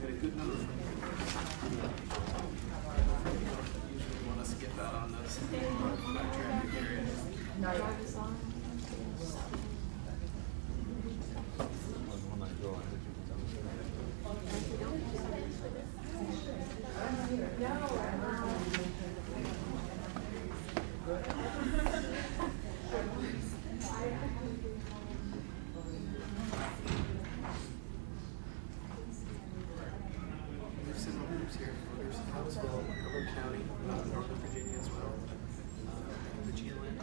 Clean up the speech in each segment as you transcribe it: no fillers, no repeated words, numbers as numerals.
Got a good number from you. Usually want to skip out on those traffic areas. There's several groups here. There's Council, Cumberland County, Northern Virginia as well. The GLN.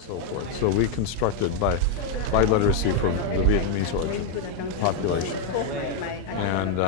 so forth. So we constructed by literacy for the Vietnamese origin population. And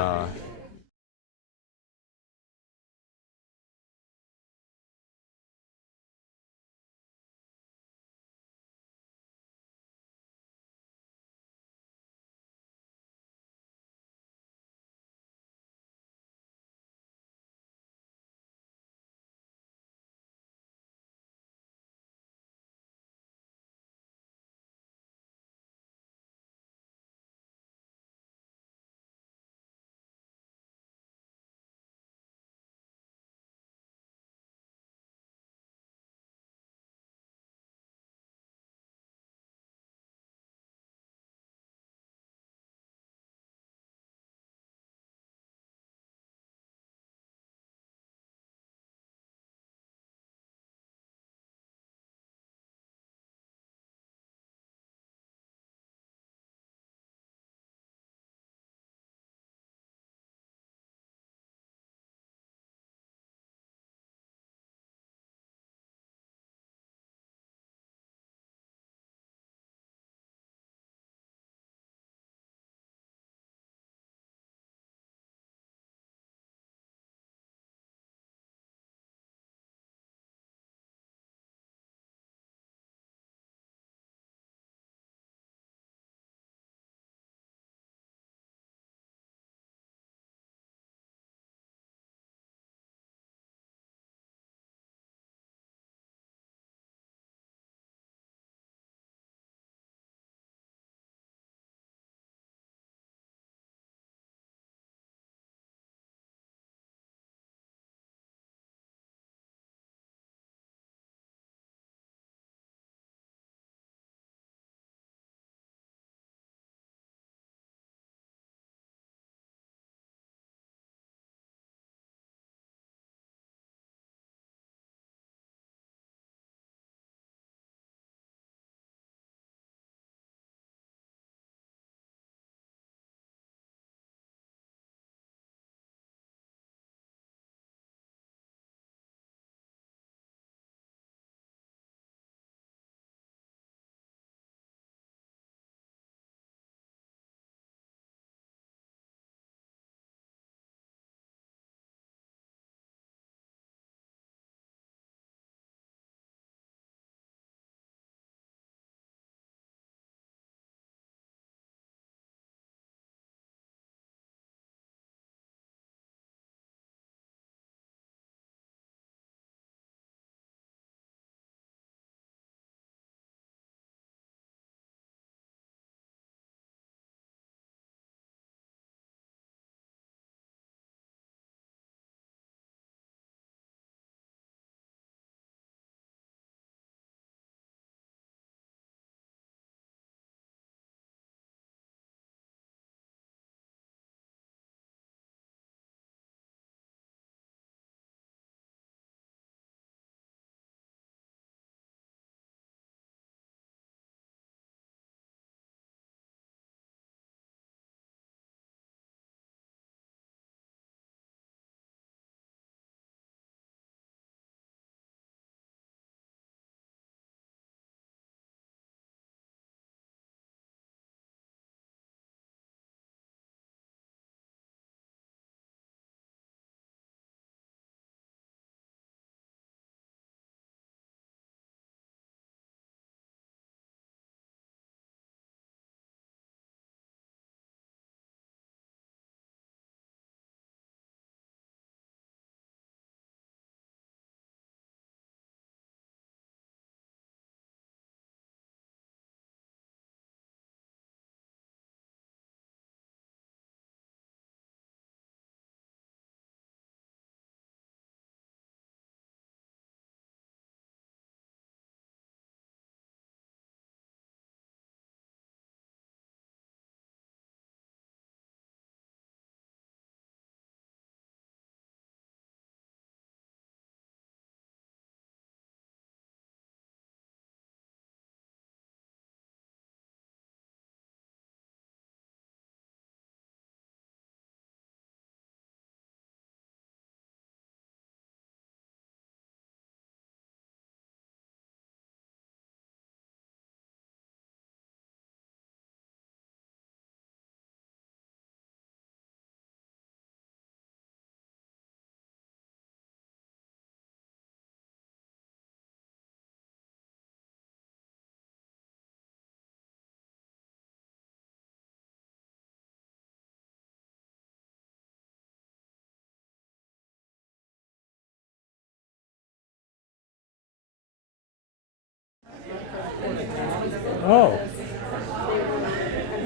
Oh,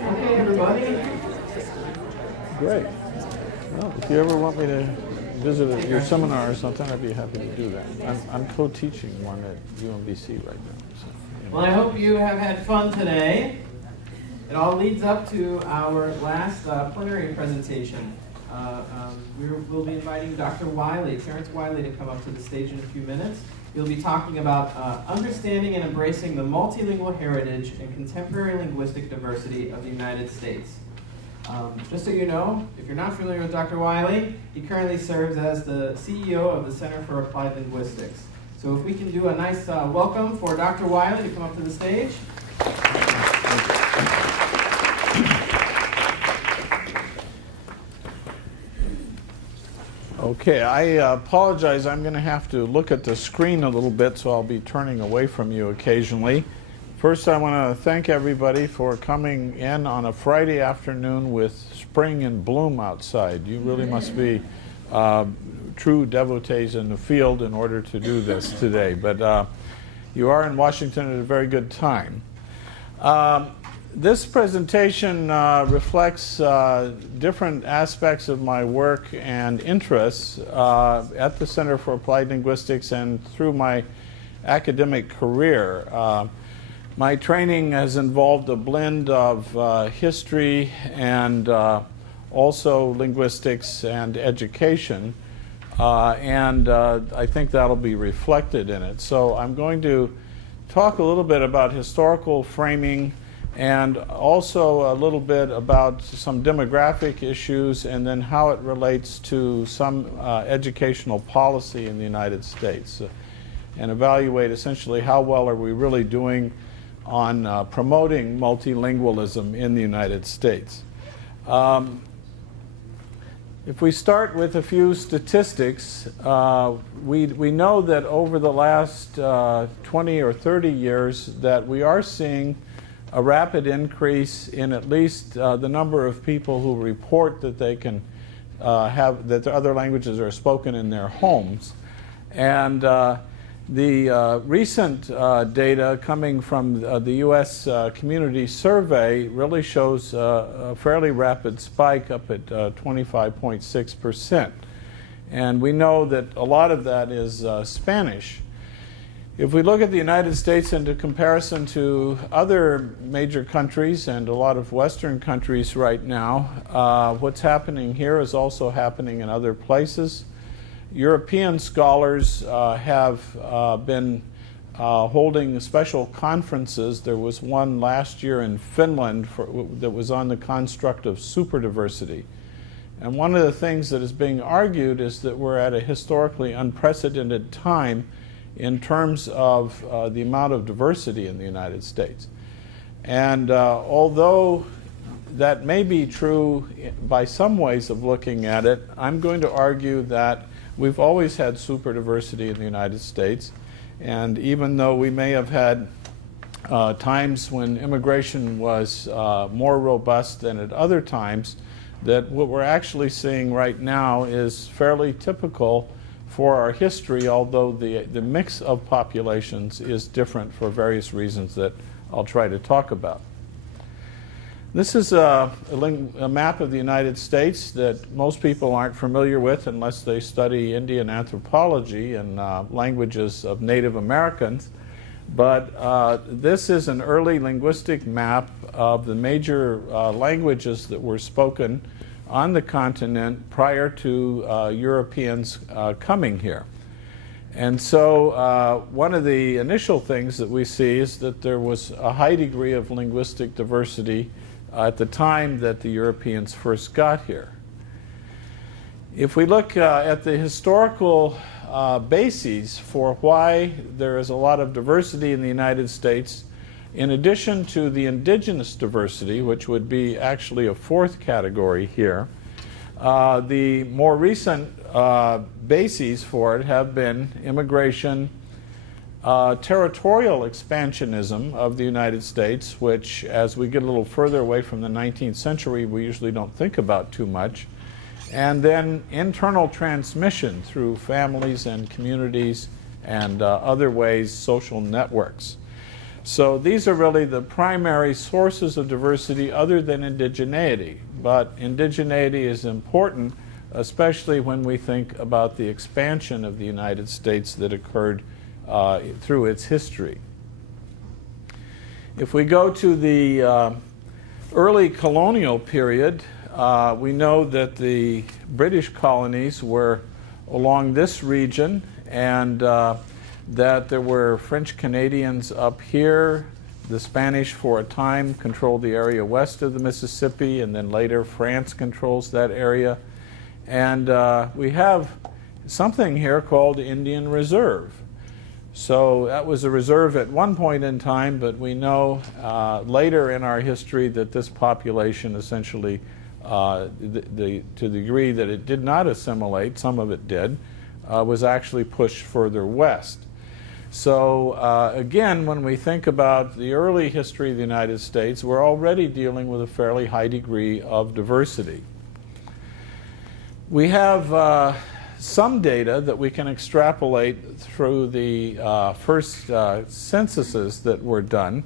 Okay, everybody. great. Well, if you ever want me to visit your seminar or something, I'd be happy to do that. I'm co-teaching one at UMBC right now. So, Well, I hope you have had fun today. It all leads up to our last plenary presentation. We'll be inviting Dr. Wiley, Terrence Wiley, to come up to the stage in a few minutes. He'll be talking about understanding and embracing the multilingual heritage and contemporary linguistic diversity of the United States. Just so you know, if you're not familiar with Dr. Wiley, he currently serves as the CEO of the Center for Applied Linguistics. So if we can do a nice welcome for Dr. Wiley to come up to the stage. okay, I apologize. I'm going to have to look at the screen a little bit, so I'll be turning away from you occasionally. First, I want to thank everybody for coming in on a Friday afternoon with spring in bloom outside. You really must be true devotees in the field in order to do this today. But you are in Washington at a very good time. This presentation reflects different aspects of my work and interests at the Center for Applied Linguistics and through my academic career. My training has involved a blend of history and also linguistics and education, and I think that'll be reflected in it. So I'm going to talk a little bit about historical framing and also a little bit about some demographic issues and then how it relates to some educational policy in the United States, and evaluate essentially how well are we really doing on promoting multilingualism in the United States. If we start with a few statistics, we know that over the last 20 or 30 years that we are seeing a rapid increase in at least the number of people who report that they can that the other languages are spoken in their homes. And the recent data coming from the U.S. Community Survey really shows a fairly rapid spike up at 25.6%. And we know that a lot of that is Spanish. If we look at the United States in comparison to other major countries and a lot of Western countries right now, what's happening here is also happening in other places. European scholars have been holding special conferences. There was one last year in Finland that was on the construct of superdiversity. And one of the things that is being argued is that we're at a historically unprecedented time in terms of the amount of diversity in the United States. And although that may be true by some ways of looking at it, I'm going to argue that we've always had superdiversity in the United States, and even though we may have had times when immigration was more robust than at other times, that what we're actually seeing right now is fairly typical for our history, although the mix of populations is different for various reasons that I'll try to talk about. This is a map of the United States that most people aren't familiar with unless they study Indian anthropology and languages of Native Americans. But this is an early linguistic map of the major languages that were spoken on the continent prior to Europeans coming here. And so one of the initial things that we see is that there was a high degree of linguistic diversity at the time that the Europeans first got here. If we look at the historical bases for why there is a lot of diversity in the United States, in addition to the indigenous diversity, which would be actually a fourth category here, the more recent bases for it have been immigration, territorial expansionism of the United States, which as we get a little further away from the 19th century, we usually don't think about too much, and then internal transmission through families and communities and other ways, social networks. So these are really the primary sources of diversity other than indigeneity. But indigeneity is important, especially when we think about the expansion of the United States that occurred through its history. If we go to the early colonial period, we know that the British colonies were along this region, and that there were French Canadians up here. The Spanish for a time controlled the area west of the Mississippi, and then later France controls that area. And we have something here called Indian Reserve. So that was a reserve at one point in time, but we know later in our history that this population essentially, to the degree that it did not assimilate, some of it did, was actually pushed further west. So again, when we think about the early history of the United States, we're already dealing with a fairly high degree of diversity. We have some data that we can extrapolate through the first censuses that were done.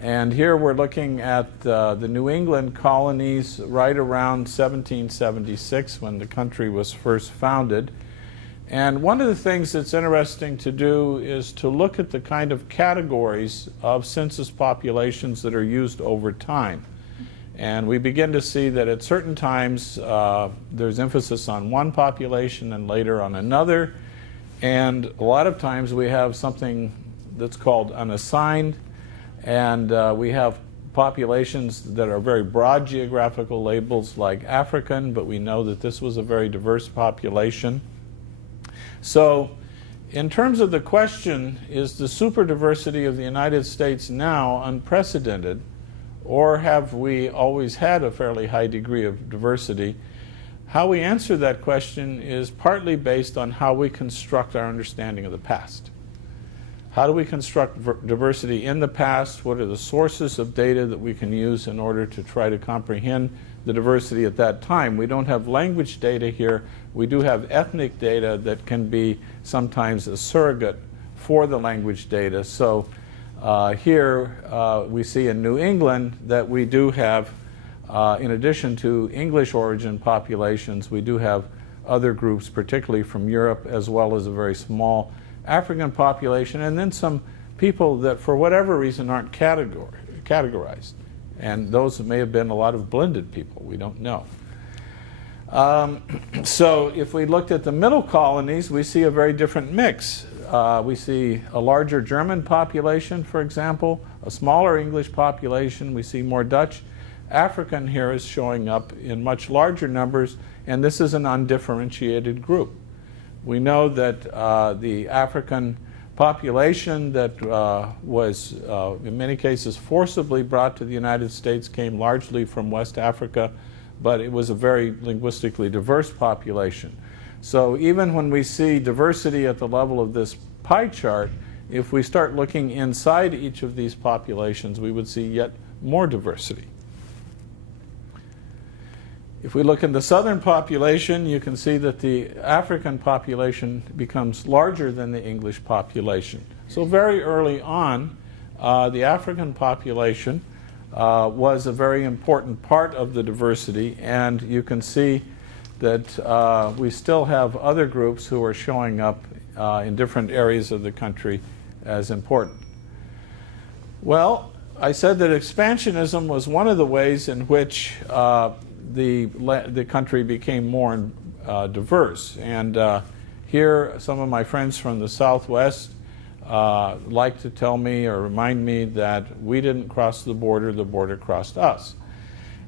And here we're looking at the New England colonies right around 1776 when the country was first founded. And one of the things that's interesting to do is to look at the kind of categories of census populations that are used over time. And we begin to see that at certain times there's emphasis on one population and later on another. And a lot of times we have something that's called unassigned, and we have populations that are very broad geographical labels like African, but we know that this was a very diverse population. So in terms of the question, is the superdiversity of the United States now unprecedented, or have we always had a fairly high degree of diversity? How we answer that question is partly based on how we construct our understanding of the past. How do we construct diversity in the past? What are the sources of data that we can use in order to try to comprehend the diversity at that time? We don't have language data here. We do have ethnic data that can be sometimes a surrogate for the language data. So here we see in New England that we do have, in addition to English origin populations, we do have other groups, particularly from Europe, as well as a very small African population, and then some people that for whatever reason aren't categorized. And those may have been a lot of blended people, we don't know. So if we looked at the middle colonies, we see a very different mix. We see a larger German population, for example, a smaller English population. We see more Dutch. African here is showing up in much larger numbers, and this is an undifferentiated group. We know that the African population that was in many cases forcibly brought to the United States came largely from West Africa, but it was a very linguistically diverse population. So even when we see diversity at the level of this pie chart, if we start looking inside each of these populations, we would see yet more diversity. If we look in the southern population, you can see that the African population becomes larger than the English population. So very early on, the African population was a very important part of the diversity, and you can see that we still have other groups who are showing up in different areas of the country as important. Well, I said that expansionism was one of the ways in which the country became more diverse. And here, some of my friends from the Southwest like to tell me or remind me that we didn't cross the border crossed us.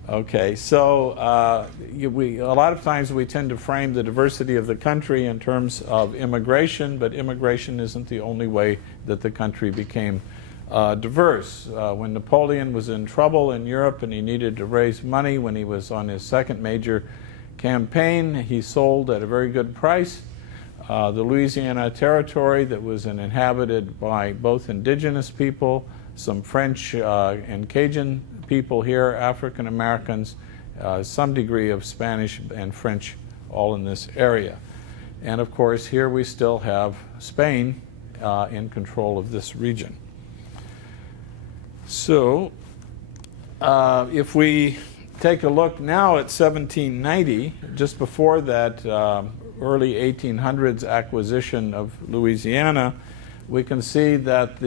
Okay, so a lot of times we tend to frame the diversity of the country in terms of immigration, but immigration isn't the only way that the country became diverse. When Napoleon was in trouble in Europe and he needed to raise money when he was on his second major campaign, he sold at a very good price the Louisiana Territory that was inhabited by both indigenous people, some French and Cajun people here, African Americans, some degree of Spanish and French all in this area. And of course here we still have Spain in control of this region. So, if we take a look now at 1790, just before that early 1800s acquisition of Louisiana, we can see that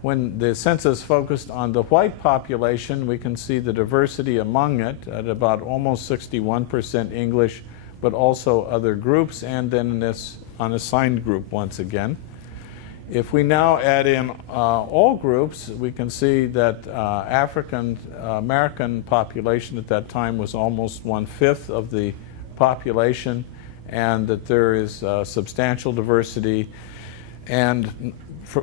when the census focused on the white population, we can see the diversity among it at about almost 61% English, but also other groups, and then this unassigned group once again. If we now add in all groups, we can see that African American population at that time was almost 1/5 of the population, and that there is substantial diversity. And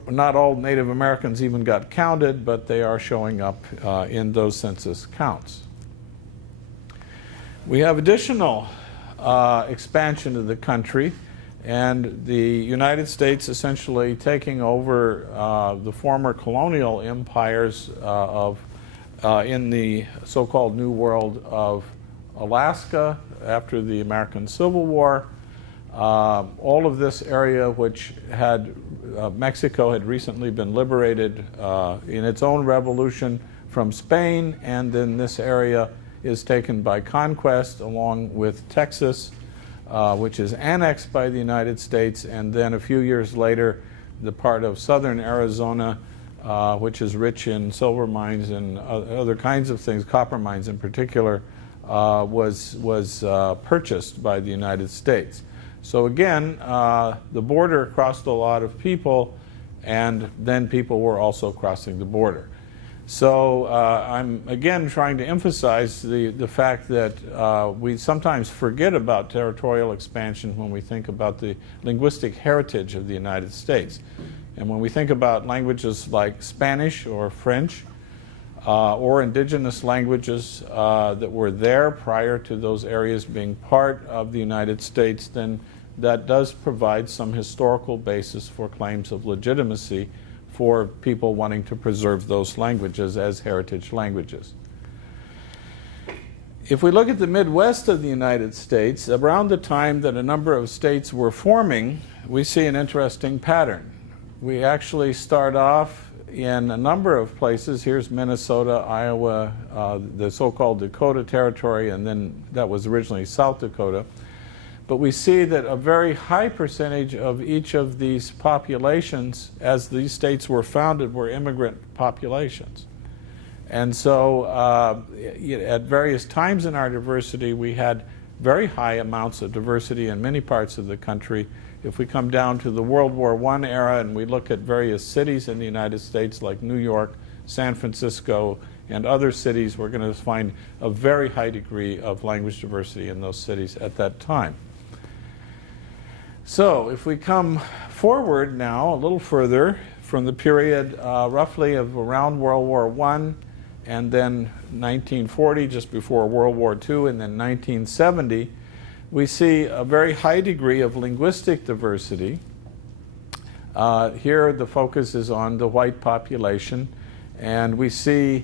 not all Native Americans even got counted, but they are showing up in those census counts. We have additional expansion of the country, and the United States essentially taking over the former colonial empires in the so-called New World of Alaska after the American Civil War. All of this area, which had Mexico had recently been liberated in its own revolution from Spain, and then this area is taken by conquest along with Texas, which is annexed by the United States, and then a few years later the part of southern Arizona, which is rich in silver mines and other kinds of things, copper mines in particular, was purchased by the United States. So again, the border crossed a lot of people, and then people were also crossing the border. So I'm again trying to emphasize the fact that we sometimes forget about territorial expansion when we think about the linguistic heritage of the United States. And when we think about languages like Spanish or French or indigenous languages that were there prior to those areas being part of the United States, then that does provide some historical basis for claims of legitimacy for people wanting to preserve those languages as heritage languages. If we look at the Midwest of the United States, around the time that a number of states were forming, we see an interesting pattern. We actually start off in a number of places. Here's Minnesota, Iowa, the so-called Dakota Territory, and then that was originally South Dakota. But we see that a very high percentage of each of these populations, as these states were founded, were immigrant populations. And so at various times in our diversity, we had very high amounts of diversity in many parts of the country. If we come down to the World War I era and we look at various cities in the United States like New York, San Francisco, and other cities, we're going to find a very high degree of language diversity in those cities at that time. So if we come forward now a little further from the period roughly of around World War I, and then 1940, just before World War II, and then 1970, we see a very high degree of linguistic diversity. Here the focus is on the white population, and we see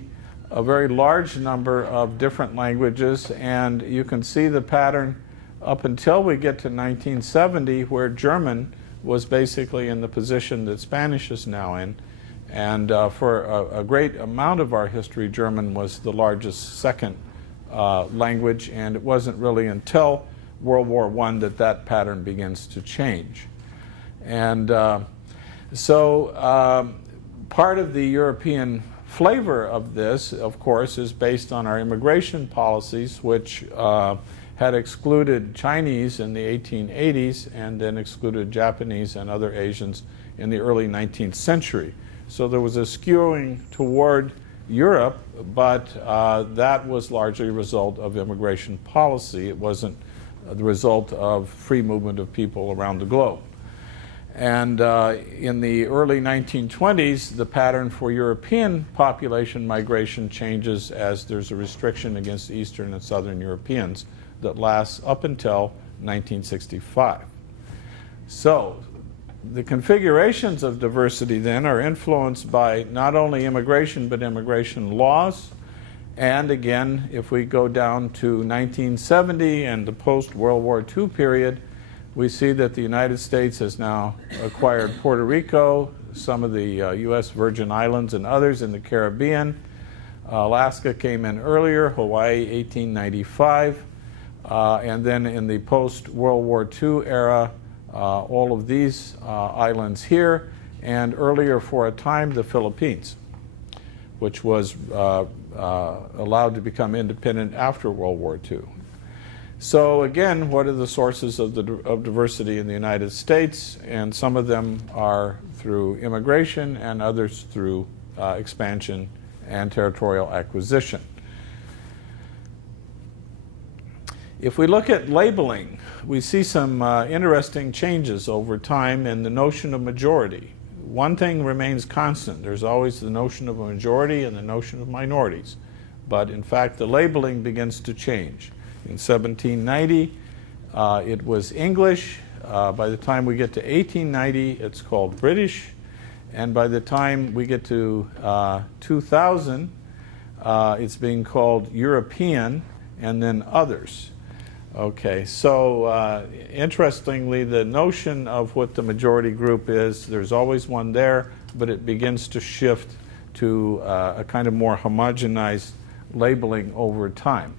a very large number of different languages, and you can see the pattern up until we get to 1970, where German was basically in the position that Spanish is now in. And for a great amount of our history, German was the largest second language, and it wasn't really until World War I that that pattern begins to change. And so part of the European flavor of this, of course, is based on our immigration policies, which had excluded Chinese in the 1880s and then excluded Japanese and other Asians in the early 19th century. So there was a skewing toward Europe, but that was largely a result of immigration policy. It wasn't the result of free movement of people around the globe. And in the early 1920s, the pattern for European population migration changes as there's a restriction against Eastern and Southern Europeans that lasts up until 1965. So the configurations of diversity then are influenced by not only immigration, but immigration laws. And again, if we go down to 1970 and the post-World War II period, we see that the United States has now acquired Puerto Rico, some of the U.S. Virgin Islands and others in the Caribbean. Alaska came in earlier, Hawaii 1895, and then in the post-World War II era, all of these islands here, and earlier for a time the Philippines, which was allowed to become independent after World War II. So again, what are the sources of diversity in the United States? And some of them are through immigration and others through expansion and territorial acquisition. If we look at labeling, we see some interesting changes over time in the notion of majority. One thing remains constant. There's always the notion of a majority and the notion of minorities. But in fact, the labeling begins to change. In 1790, it was English. By the time we get to 1890, it's called British. And by the time we get to 2000, it's being called European and then others. Okay, so interestingly, the notion of what the majority group is, there's always one there, but it begins to shift to a kind of more homogenized labeling over time.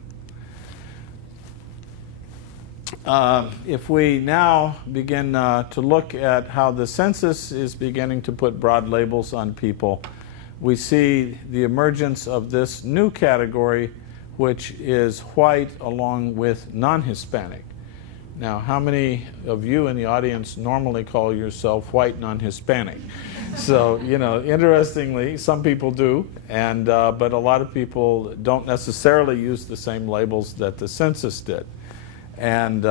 If we now begin to look at how the census is beginning to put broad labels on people, we see the emergence of this new category, which is white along with non-Hispanic. Now, how many of you in the audience normally call yourself white non-Hispanic? So, you know, interestingly, some people do, and but a lot of people don't necessarily use the same labels that the census did. And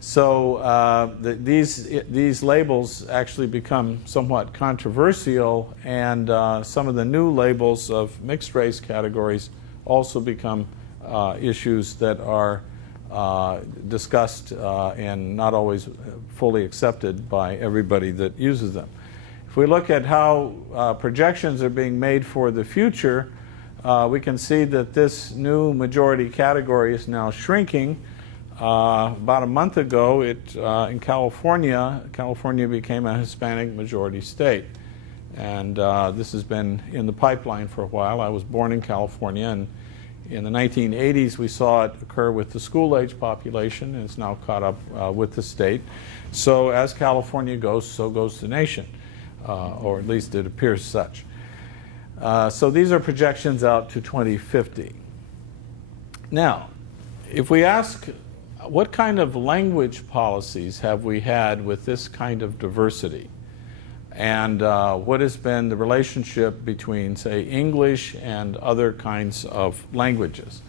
these labels actually become somewhat controversial, and some of the new labels of mixed race categories also become issues that are discussed and not always fully accepted by everybody that uses them. If we look at how projections are being made for the future, we can see that this new majority category is now shrinking. About a month ago, in California became a Hispanic majority state. And this has been in the pipeline for a while. I was born in California, and in the 1980s we saw it occur with the school-age population, and it's now caught up with the state. So as California goes, so goes the nation, or at least it appears such. So these are projections out to 2050. Now, if we ask, what kind of language policies have we had with this kind of diversity? And what has been the relationship between, say, English and other kinds of languages?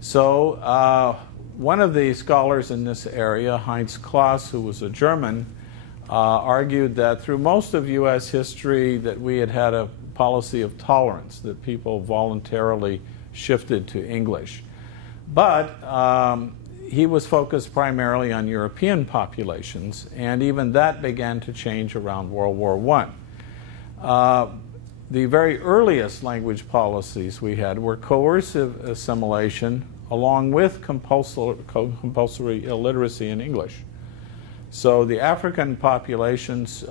So one of the scholars in this area, Heinz Claus, who was a German, argued that through most of U.S. history that we had had a policy of tolerance, that people voluntarily shifted to English. But he was focused primarily on European populations, and even that began to change around World War I. The very earliest language policies we had were coercive assimilation along with compulsory illiteracy in English. So the African populations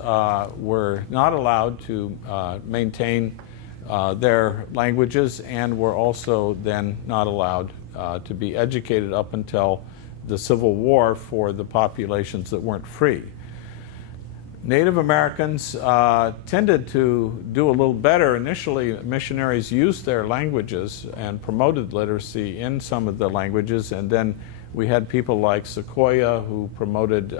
were not allowed to maintain their languages, and were also then not allowed to be educated up until the Civil War for the populations that weren't free. Native Americans tended to do a little better. Initially, missionaries used their languages and promoted literacy in some of the languages, and then we had people like Sequoyah who promoted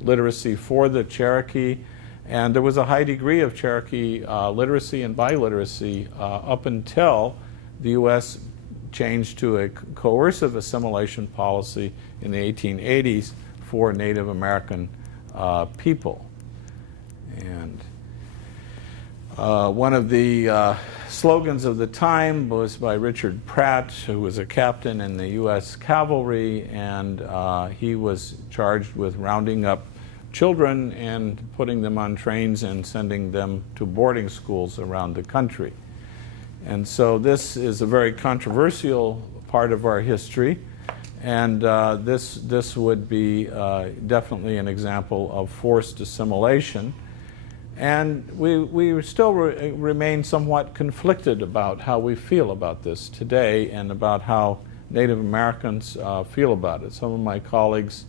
literacy for the Cherokee, and there was a high degree of Cherokee literacy and biliteracy up until the U.S. changed to a coercive assimilation policy in the 1880s for Native American people. And one of the slogans of the time was by Richard Pratt, who was a captain in the U.S. Cavalry, and he was charged with rounding up children and putting them on trains and sending them to boarding schools around the country. And so this is a very controversial part of our history, and this would be definitely an example of forced assimilation. And we still remain somewhat conflicted about how we feel about this today and about how Native Americans feel about it. Some of my colleagues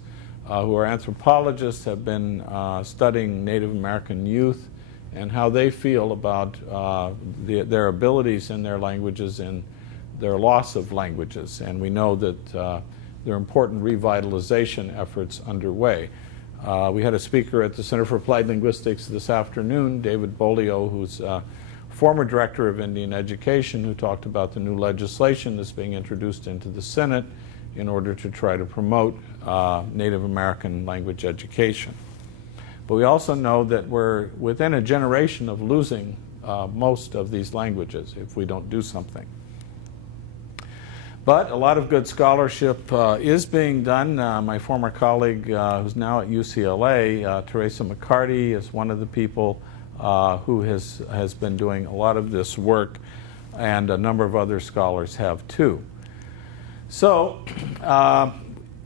who are anthropologists have been studying Native American youth and how they feel about their abilities in their languages and their loss of languages. And we know that there are important revitalization efforts underway. We had a speaker at the Center for Applied Linguistics this afternoon, David Bolio, who's former director of Indian Education, who talked about the new legislation that's being introduced into the Senate in order to try to promote Native American language education. But we also know that we're within a generation of losing most of these languages if we don't do something. But a lot of good scholarship is being done. My former colleague who's now at UCLA, Teresa McCarty, is one of the people who has been doing a lot of this work, and a number of other scholars have too. So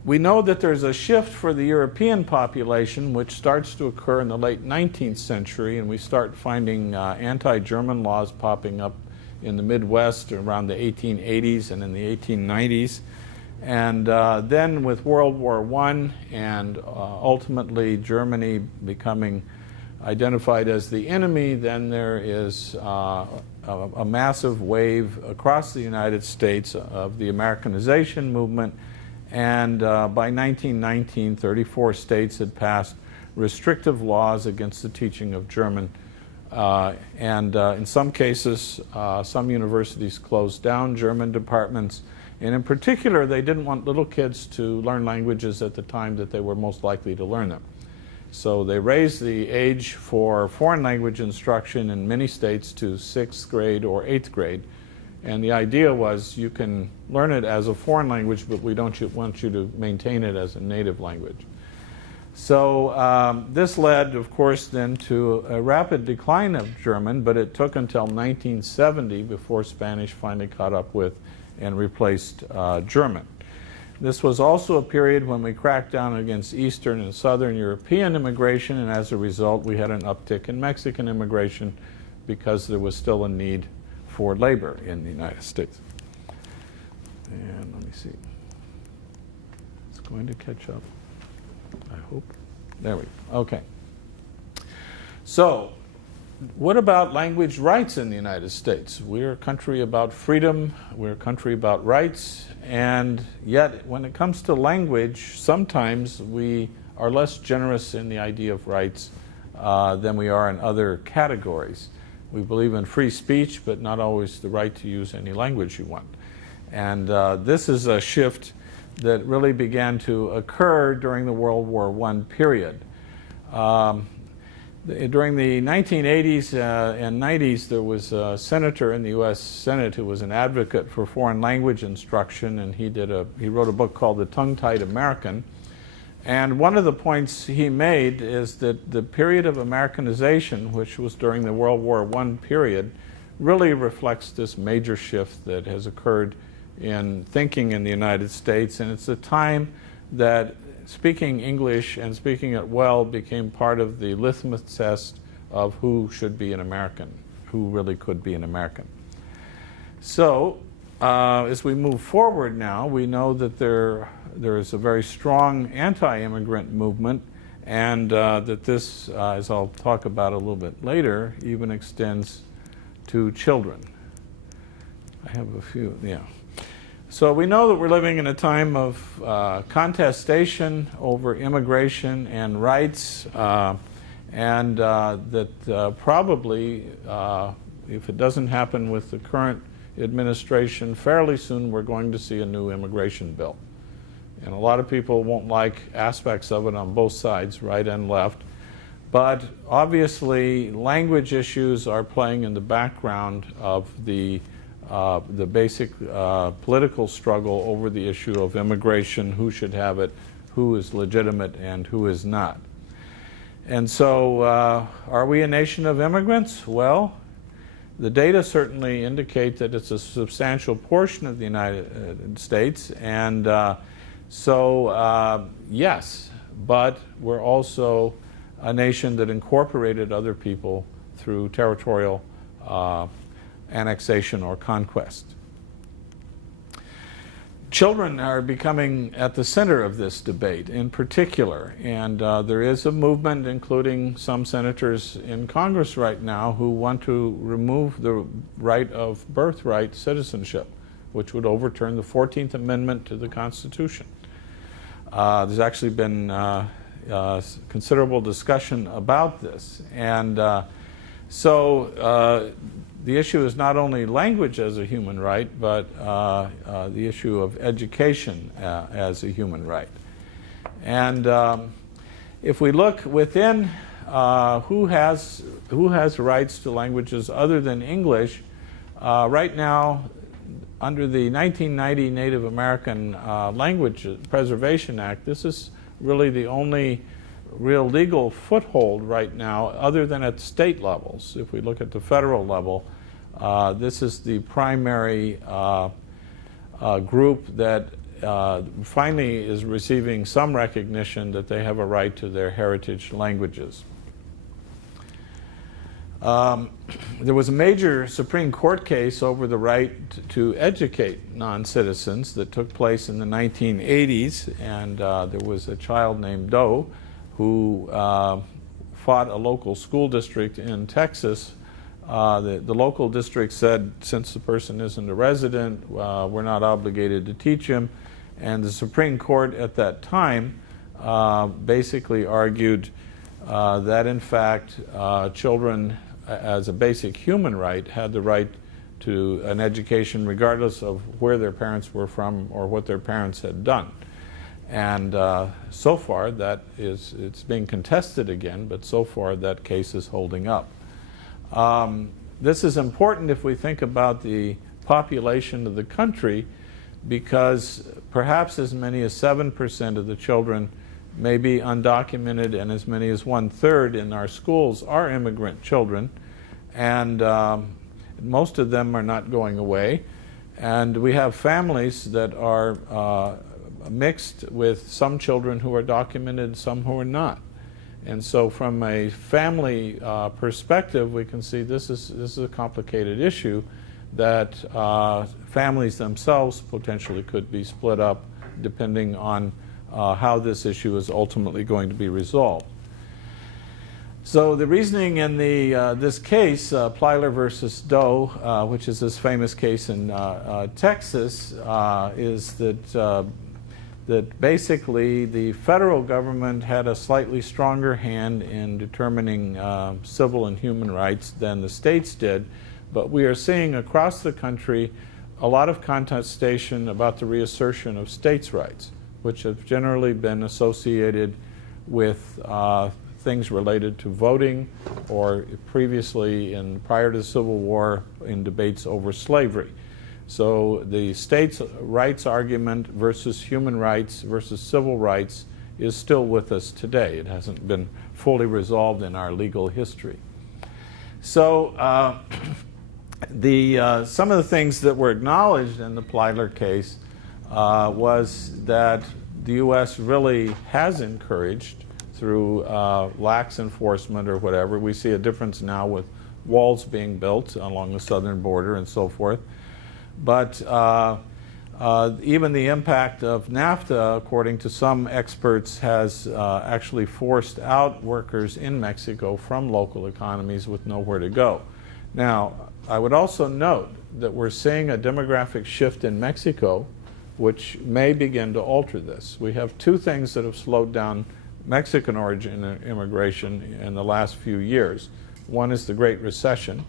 we know that there's a shift for the European population which starts to occur in the late 19th century, and we start finding anti-German laws popping up in the Midwest around the 1880s and in the 1890s. And then with World War I and ultimately Germany becoming identified as the enemy, then there is a massive wave across the United States of the Americanization movement. And by 1919, 34 states had passed restrictive laws against the teaching of German. In some cases, some universities closed down German departments. And in particular, they didn't want little kids to learn languages at the time that they were most likely to learn them. So they raised the age for foreign language instruction in many states to 6th grade or 8th grade. And the idea was you can learn it as a foreign language, but we don't want you to maintain it as a native language. So this led, of course, then to a rapid decline of German, but it took until 1970 before Spanish finally caught up with and replaced German. This was also a period when we cracked down against Eastern and Southern European immigration, and as a result, we had an uptick in Mexican immigration because there was still a need for labor in the United States. And let me see. It's going to catch up, I hope. There we go. Okay. So, what about language rights in the United States? We're a country about freedom, we're a country about rights, and yet when it comes to language, sometimes we are less generous in the idea of rights than we are in other categories. We believe in free speech, but not always the right to use any language you want. And this is a shift that really began to occur during the World War I period. During the 1980s and 90s, there was a senator in the U.S. Senate who was an advocate for foreign language instruction, and he wrote a book called The Tongue-Tied American. And one of the points he made is that the period of Americanization, which was during the World War I period, really reflects this major shift that has occurred in thinking in the United States. And it's a time that speaking English and speaking it well became part of the litmus test of who should be an American, who really could be an American. So as we move forward now, we know that there is a very strong anti-immigrant movement, and that this, as I'll talk about a little bit later, even extends to children. I have a few, yeah. So we know that we're living in a time of contestation over immigration and rights, and that probably, if it doesn't happen with the current administration, fairly soon we're going to see a new immigration bill. And a lot of people won't like aspects of it on both sides, right and left. But obviously, language issues are playing in the background of the basic political struggle over the issue of immigration, who should have it, who is legitimate, and who is not. And so, are we a nation of immigrants? Well, the data certainly indicate that it's a substantial portion of the United States, and so yes, but we're also a nation that incorporated other people through territorial annexation or conquest. Children are becoming at the center of this debate in particular, and there is a movement, including some senators in Congress right now, who want to remove the right of birthright citizenship, which would overturn the 14th Amendment to the Constitution. There's actually been considerable discussion about this, and so the issue is not only language as a human right, but the issue of education as a human right. And if we look within who has rights to languages other than English, right now, under the 1990 Native American Language Preservation Act, this is really the only real legal foothold right now, other than at state levels. If we look at the federal level, this is the primary group that finally is receiving some recognition that they have a right to their heritage languages. There was a major Supreme Court case over the right to educate non-citizens that took place in the 1980s, and there was a child named Doe who fought a local school district in Texas. The local district said, since the person isn't a resident, we're not obligated to teach him. And the Supreme Court at that time basically argued that, in fact, children, as a basic human right, had the right to an education regardless of where their parents were from or what their parents had done. And so far, it's being contested again, but so far that case is holding up. This is important if we think about the population of the country, because perhaps as many as 7% of the children may be undocumented, and as many as 1/3 in our schools are immigrant children, and most of them are not going away. And we have families that are mixed with some children who are documented, some who are not. And so from a family perspective, we can see this is a complicated issue that families themselves potentially could be split up depending on how this issue is ultimately going to be resolved. So the reasoning in this case, Plyler versus Doe, which is this famous case in Texas, is that basically the federal government had a slightly stronger hand in determining civil and human rights than the states did. But we are seeing across the country a lot of contestation about the reassertion of states' rights, which have generally been associated with things related to voting, or previously, prior to the Civil War, in debates over slavery. So the states' rights argument versus human rights versus civil rights is still with us today. It hasn't been fully resolved in our legal history. So some of the things that were acknowledged in the Plyler case was that the U.S. really has encouraged, through lax enforcement or whatever. We see a difference now with walls being built along the southern border and so forth. But even the impact of NAFTA, according to some experts, has actually forced out workers in Mexico from local economies with nowhere to go. Now, I would also note that we're seeing a demographic shift in Mexico, which may begin to alter this. We have two things that have slowed down Mexican origin immigration in the last few years. One is the Great Recession,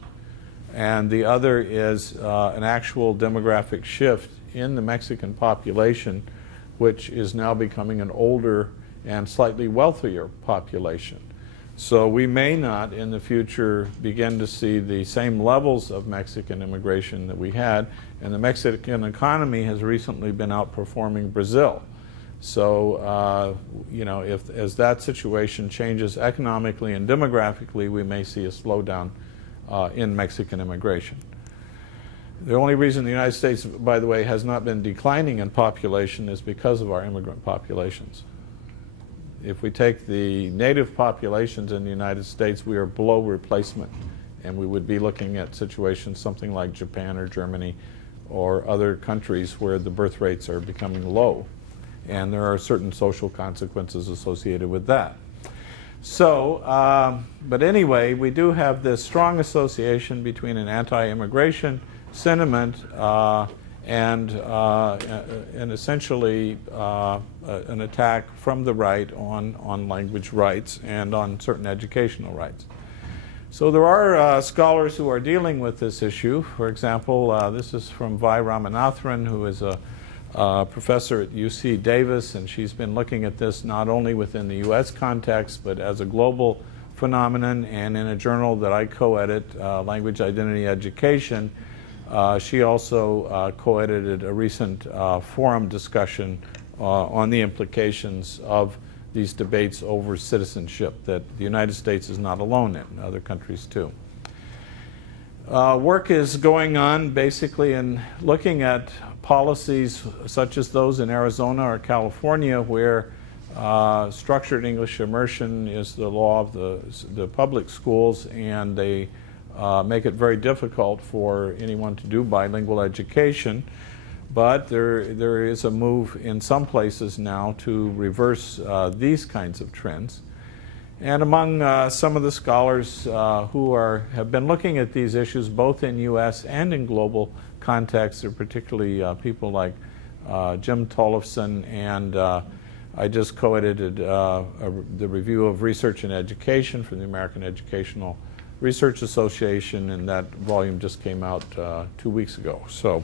and the other is an actual demographic shift in the Mexican population, which is now becoming an older and slightly wealthier population. So we may not in the future begin to see the same levels of Mexican immigration that we had, and the Mexican economy has recently been outperforming Brazil. So, as that situation changes economically and demographically, we may see a slowdown in Mexican immigration. The only reason the United States, by the way, has not been declining in population is because of our immigrant populations. if we take the native populations in the United States, we are below replacement. And we would be looking at situations something like Japan or Germany or other countries where the birth rates are becoming low. And there are certain social consequences associated with that. So, but anyway, we do have this strong association between an anti-immigration sentiment and essentially an attack from the right on language rights and on certain educational rights. So there are scholars who are dealing with this issue. For example, this is from Vi Ramanathan, who is a professor at UC Davis, and she's been looking at this not only within the U.S. context, but as a global phenomenon. And in a journal that I co-edit, Language Identity Education, she also co-edited a recent forum discussion on the implications of these debates over citizenship that the United States is not alone in, other countries too. Work is going on basically in looking at policies such as those in Arizona or California where structured English immersion is the law of the public schools, and they make it very difficult for anyone to do bilingual education. But there is a move in some places now to reverse these kinds of trends. And among some of the scholars who have been looking at these issues both in U.S. and in global contexts are particularly people like Jim Tollefson, and I just co-edited the review of research and education from the American Educational Research Association, and that volume just came out 2 weeks ago. So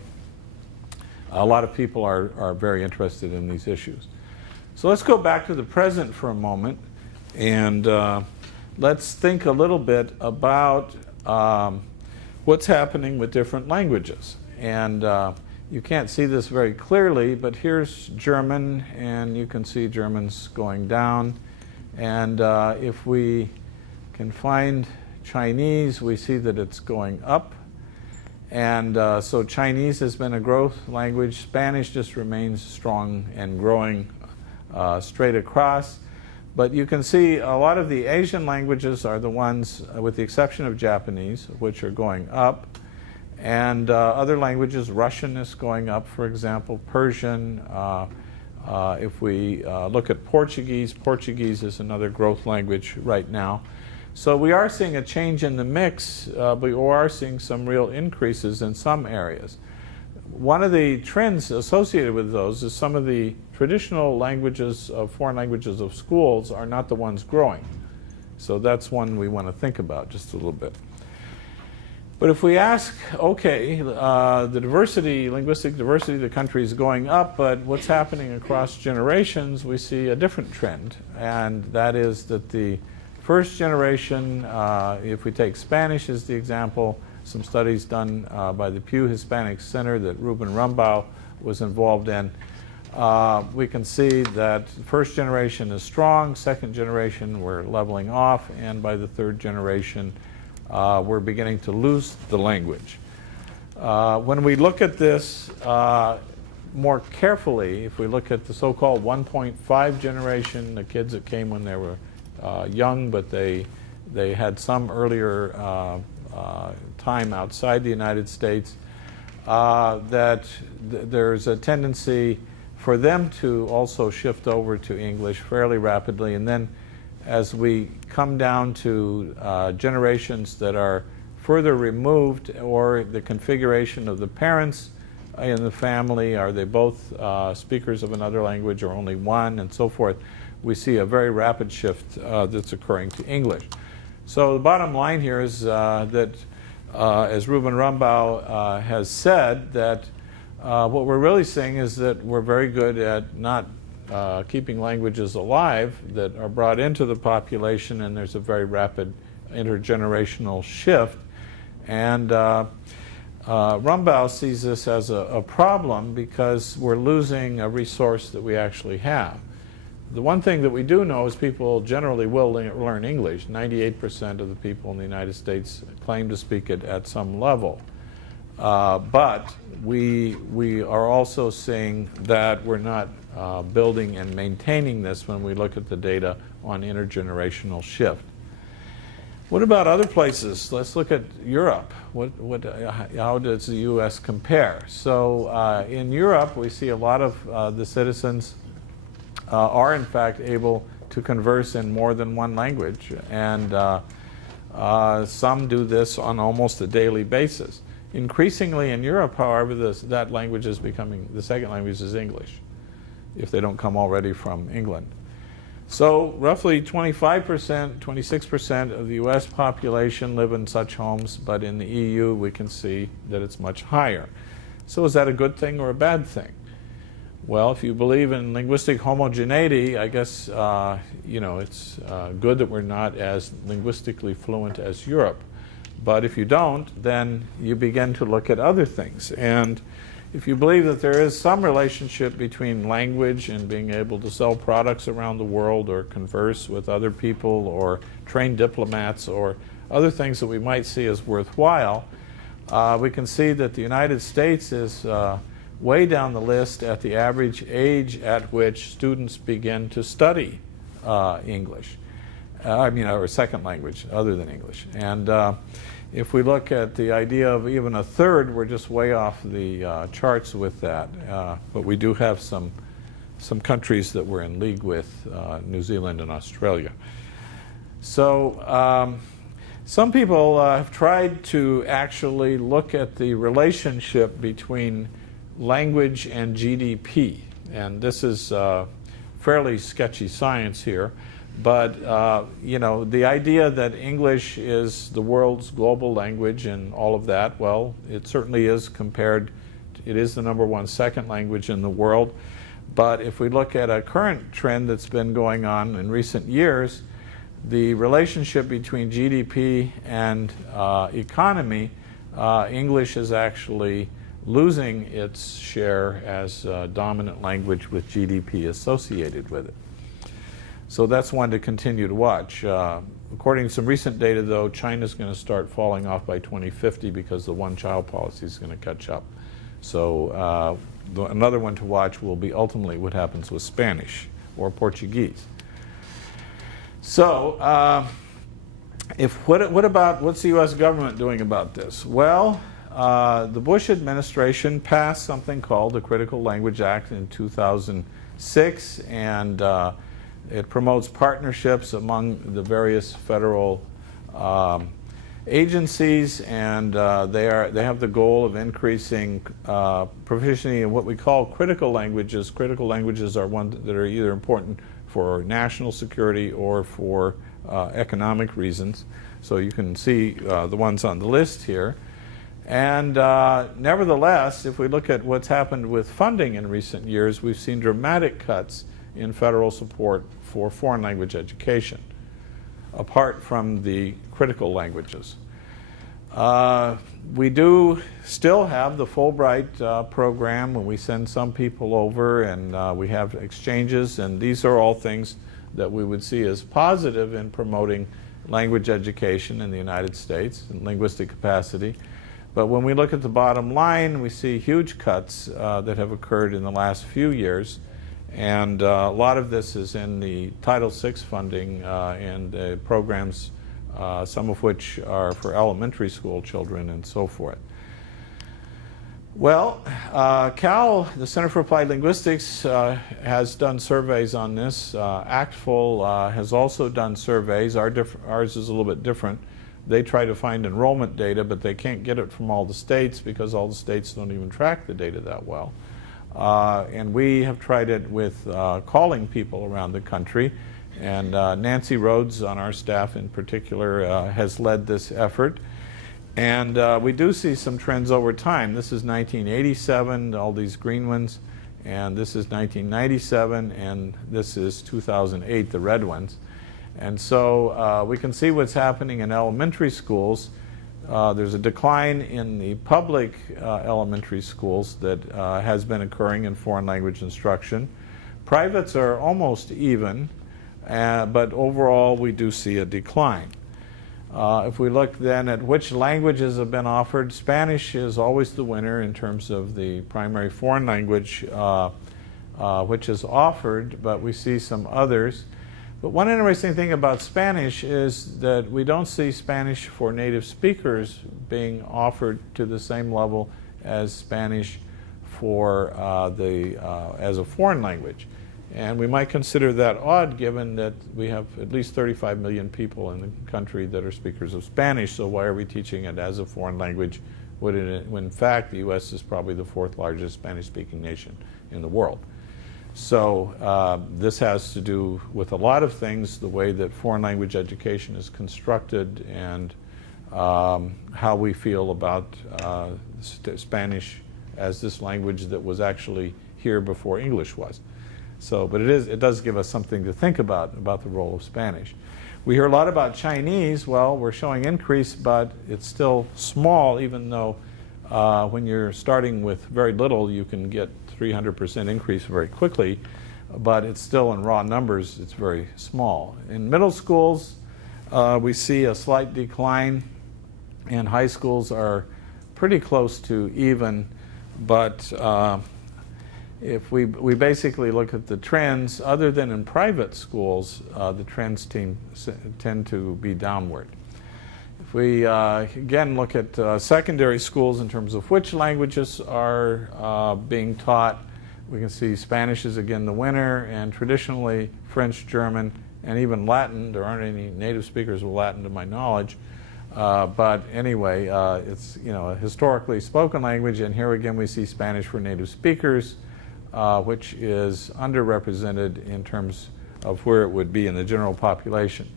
a lot of people are very interested in these issues. So let's go back to the present for a moment, and let's think a little bit about what's happening with different languages. And you can't see this very clearly, but here's German, and you can see German's going down. And if we can find Chinese, we see that it's going up. And so Chinese has been a growth language. Spanish just remains strong and growing straight across. But you can see a lot of the Asian languages are the ones, with the exception of Japanese, which are going up. And other languages, Russian is going up, for example, Persian. If we look at Portuguese, Portuguese is another growth language right now. So we are seeing a change in the mix, but we are seeing some real increases in some areas. One of the trends associated with those is some of the traditional languages of foreign languages of schools are not the ones growing. So that's one we want to think about just a little bit. But if we ask, okay, the diversity, linguistic diversity of the country is going up, but what's happening across generations, we see a different trend. And that is that the first generation, if we take Spanish as the example, some studies done by the Pew Hispanic Center that Ruben Rumbau was involved in, we can see that the first generation is strong, second generation we're leveling off, and by the third generation we're beginning to lose the language. When we look at this more carefully, if we look at the so-called 1.5 generation, the kids that came when they were young, but they had some earlier time outside the United States, that there's a tendency for them to also shift over to English fairly rapidly. And then as we come down to generations that are further removed, or the configuration of the parents in the family, are they both speakers of another language or only one, and so forth, we see a very rapid shift that's occurring to English. So the bottom line here is that, as Ruben Rumbau has said, that what we're really seeing is that we're very good at not keeping languages alive that are brought into the population, and there's a very rapid intergenerational shift. And Rumbau sees this as a problem because we're losing a resource that we actually have. The one thing that we do know is people generally will learn English. 98% of the people in the United States claim to speak it at some level. But we are also seeing that we're not building and maintaining this when we look at the data on intergenerational shift. What about other places? Let's look at Europe. How does the U.S. compare? So in Europe, we see a lot of the citizens are in fact able to converse in more than one language, and some do this on almost a daily basis. Increasingly in Europe, however, that language is becoming, the second language is English, if they don't come already from England. So roughly 25%, 26% of the US population live in such homes, but in the EU we can see that it's much higher. So is that a good thing or a bad thing? Well, if you believe in linguistic homogeneity, I guess it's good that we're not as linguistically fluent as Europe. But if you don't, then you begin to look at other things. And if you believe that there is some relationship between language and being able to sell products around the world or converse with other people or train diplomats or other things that we might see as worthwhile, we can see that the United States is way down the list at the average age at which students begin to study English, or second language other than English. And if we look at the idea of even a third, we're just way off the charts with that. But we do have some countries that we're in league with, New Zealand and Australia. So some people have tried to actually look at the relationship between language and GDP. And this is fairly sketchy science here. But the idea that English is the world's global language and all of that, well, it certainly is compared. It is the #1 second language in the world. But if we look at a current trend that's been going on in recent years, the relationship between GDP and economy, English is actually losing its share as dominant language with GDP associated with it. So that's one to continue to watch. According to some recent data, though, China's going to start falling off by 2050 because the one-child policy is going to catch up. So another one to watch will be ultimately what happens with Spanish or Portuguese. So what's the U.S. government doing about this? Well, the Bush administration passed something called the Critical Language Act in 2006, and it promotes partnerships among the various federal agencies, and they have the goal of increasing proficiency in what we call critical languages. Critical languages are ones that are either important for national security or for economic reasons. So you can see the ones on the list here. And nevertheless, if we look at what's happened with funding in recent years, we've seen dramatic cuts in federal support for foreign language education, apart from the critical languages. We do still have the Fulbright program when we send some people over, and we have exchanges, and these are all things that we would see as positive in promoting language education in the United States and linguistic capacity. But when we look at the bottom line, we see huge cuts that have occurred in the last few years. And a lot of this is in the Title VI funding and programs, some of which are for elementary school children and so forth. Well, Cal, the Center for Applied Linguistics, has done surveys on this. ACTFL has also done surveys. Ours is a little bit different. They try to find enrollment data, but they can't get it from all the states because all the states don't even track the data that well. And we have tried it with calling people around the country, and Nancy Rhodes on our staff in particular has led this effort. And we do see some trends over time. This is 1987, all these green ones, and this is 1997, and this is 2008, the red ones. And so we can see what's happening in elementary schools. There's a decline in the public elementary schools that has been occurring in foreign language instruction. Privates are almost even, but overall we do see a decline. If we look then at which languages have been offered, Spanish is always the winner in terms of the primary foreign language which is offered, but we see some others. But one interesting thing about Spanish is that we don't see Spanish for native speakers being offered to the same level as Spanish for as a foreign language. And we might consider that odd given that we have at least 35 million people in the country that are speakers of Spanish, so why are we teaching it as a foreign language when in fact the U.S. is probably the fourth largest Spanish-speaking nation in the world. So this has to do with a lot of things, the way that foreign language education is constructed and how we feel about Spanish as this language that was actually here before English was. So, but it does give us something to think about the role of Spanish. We hear a lot about Chinese. Well, we're showing increase, but it's still small, even though when you're starting with very little, you can get 300% increase very quickly, but it's still in raw numbers, it's very small. In middle schools, we see a slight decline, and high schools are pretty close to even, but if we basically look at the trends, other than in private schools, the trends tend to be downward. If we again look at secondary schools in terms of which languages are being taught, we can see Spanish is again the winner, and traditionally French, German, and even Latin. There aren't any native speakers of Latin to my knowledge, but anyway, it's a historically spoken language, and here again we see Spanish for native speakers, which is underrepresented in terms of where it would be in the general population.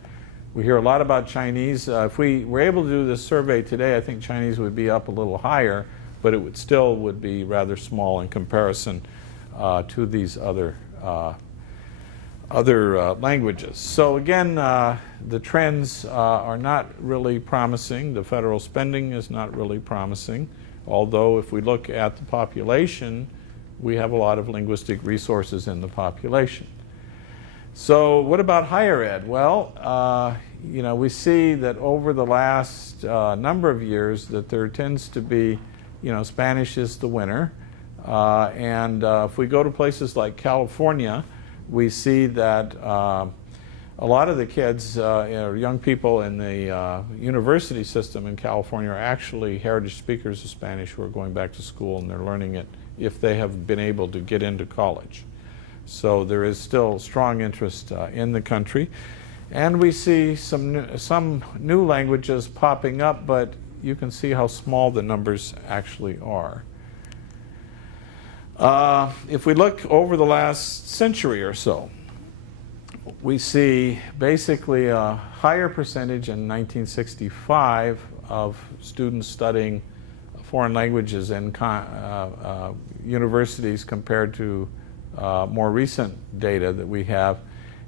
We hear a lot about Chinese. If we were able to do this survey today, I think Chinese would be up a little higher, but it would still be rather small in comparison to these other languages. So again, the trends are not really promising. The federal spending is not really promising, although if we look at the population, we have a lot of linguistic resources in the population. So what about higher ed? Well, we see that over the last number of years that there tends to be, Spanish is the winner. And if we go to places like California, we see that a lot of the kids, young people in the university system in California are actually heritage speakers of Spanish who are going back to school, and they're learning it if they have been able to get into college. So there is still strong interest in the country. And we see some new languages popping up, but you can see how small the numbers actually are. If we look over the last century or so, we see basically a higher percentage in 1965 of students studying foreign languages in universities compared to more recent data that we have,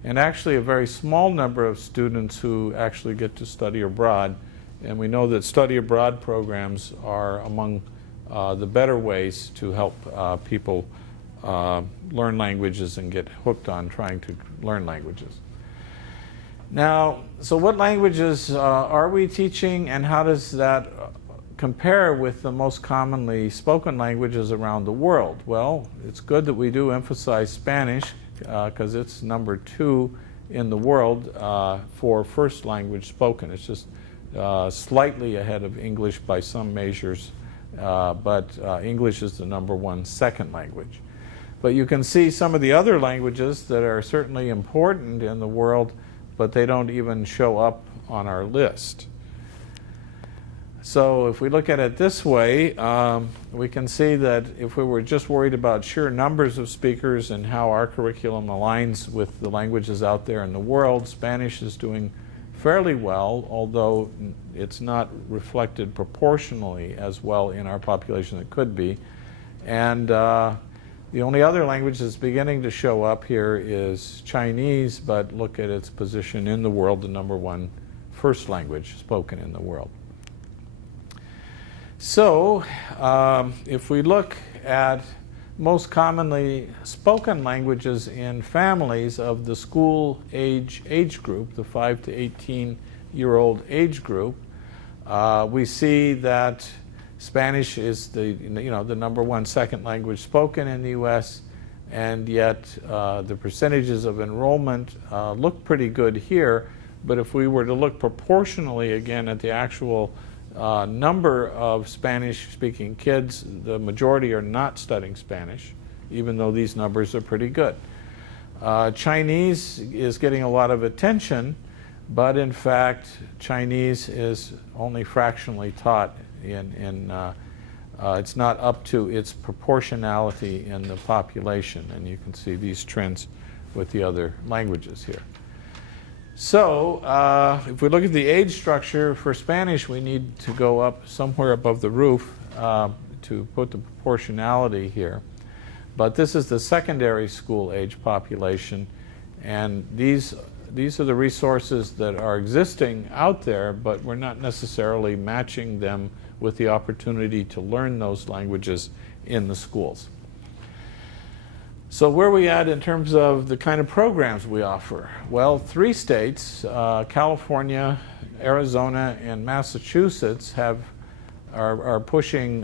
and actually a very small number of students who actually get to study abroad. And we know that study abroad programs are among the better ways to help people learn languages and get hooked on trying to learn languages. Now, so what languages are we teaching, and how does that compare with the most commonly spoken languages around the world? Well, it's good that we do emphasize Spanish because it's number 2 in the world for first language spoken. It's just slightly ahead of English by some measures, but English is the number 1 second language. But you can see some of the other languages that are certainly important in the world, but they don't even show up on our list. So if we look at it this way, we can see that if we were just worried about sheer numbers of speakers and how our curriculum aligns with the languages out there in the world, Spanish is doing fairly well, although it's not reflected proportionally as well in our population as it could be. And the only other language that's beginning to show up here is Chinese, but look at its position in the world, the number 1 first language spoken in the world. So if we look at most commonly spoken languages in families of the school age group, the 5 to 18-year-old age group, we see that Spanish is the number 1 second language spoken in the U.S., and yet the percentages of enrollment look pretty good here. But if we were to look proportionally again at the actual number of Spanish-speaking kids, the majority are not studying Spanish, even though these numbers are pretty good. Chinese is getting a lot of attention, but in fact, Chinese is only fractionally taught it's not up to its proportionality in the population, and you can see these trends with the other languages here. So if we look at the age structure for Spanish, we need to go up somewhere above the roof to put the proportionality here. But this is the secondary school age population, and these are the resources that are existing out there, but we're not necessarily matching them with the opportunity to learn those languages in the schools. So where are we at in terms of the kind of programs we offer? Well, 3 states, California, Arizona, and Massachusetts are pushing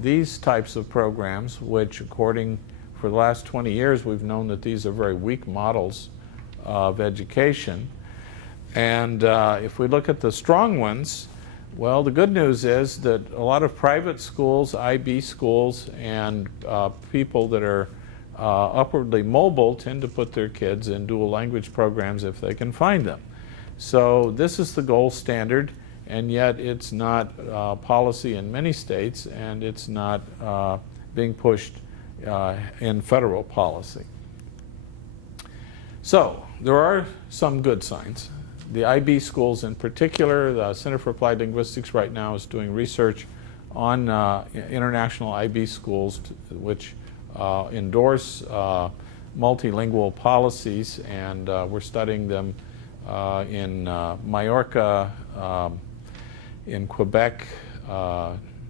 these types of programs, which for the last 20 years we've known that these are very weak models of education. And if we look at the strong ones, well, the good news is that a lot of private schools, IB schools, and people that are upwardly mobile tend to put their kids in dual language programs if they can find them. So this is the gold standard, and yet it's not policy in many states, and it's not being pushed in federal policy. So there are some good signs. The IB schools in particular, the Center for Applied Linguistics right now is doing research on international IB schools which endorse multilingual policies, and we're studying them in Mallorca, in Quebec,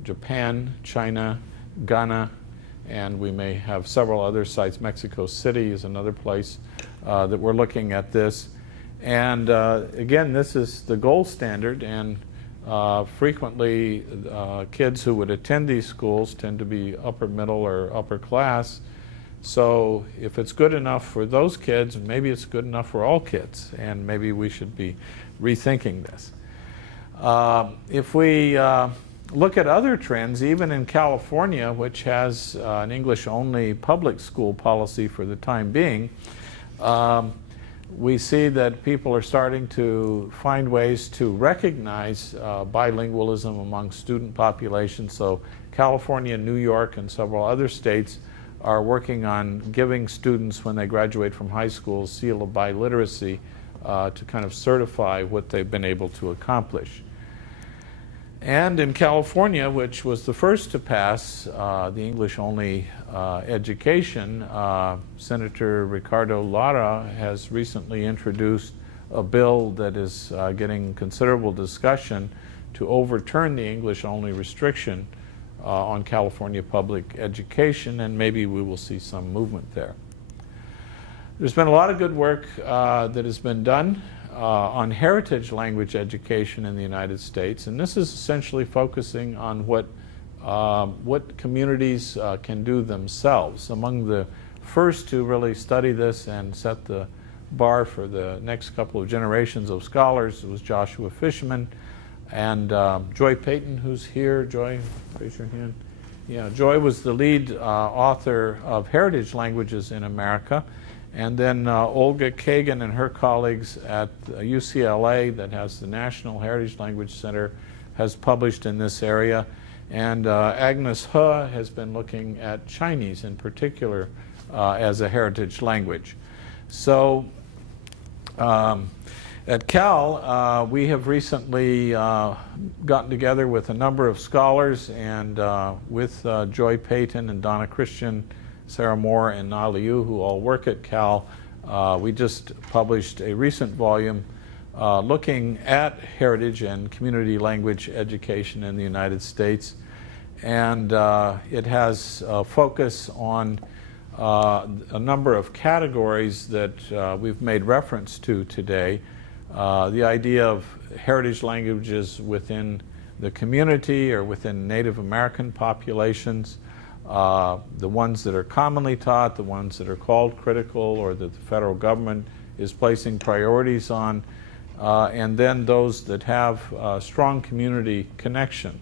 Japan, China, Ghana, and we may have several other sites. Mexico City is another place that we're looking at this. And again, this is the gold standard, and frequently kids who would attend these schools tend to be upper middle or upper class. So if it's good enough for those kids, maybe it's good enough for all kids, and maybe we should be rethinking this. If we look at other trends, even in California, which has an English-only public school policy for the time being, we see that people are starting to find ways to recognize bilingualism among student populations. So California, New York, and several other states are working on giving students, when they graduate from high school, a seal of biliteracy to kind of certify what they've been able to accomplish. And in California, which was the first to pass the English-only education, Senator Ricardo Lara has recently introduced a bill that is getting considerable discussion to overturn the English-only restriction on California public education, and maybe we will see some movement there. There's been a lot of good work that has been done on heritage language education in the United States, and this is essentially focusing on what communities can do themselves. Among the first to really study this and set the bar for the next couple of generations of scholars was Joshua Fishman and Joy Payton, who's here. Joy, raise your hand. Yeah, Joy was the lead author of Heritage Languages in America. And then Olga Kagan and her colleagues at UCLA, that has the National Heritage Language Center, has published in this area. And Agnes He has been looking at Chinese in particular as a heritage language. So at Cal, we have recently gotten together with a number of scholars, and with Joy Payton and Donna Christian, Sarah Moore, and Na Liu, who all work at Cal, we just published a recent volume looking at heritage and community language education in the United States. And it has a focus on a number of categories that we've made reference to today. The idea of heritage languages within the community or within Native American populations, the ones that are commonly taught, the ones that are called critical or that the federal government is placing priorities on, and then those that have strong community connection.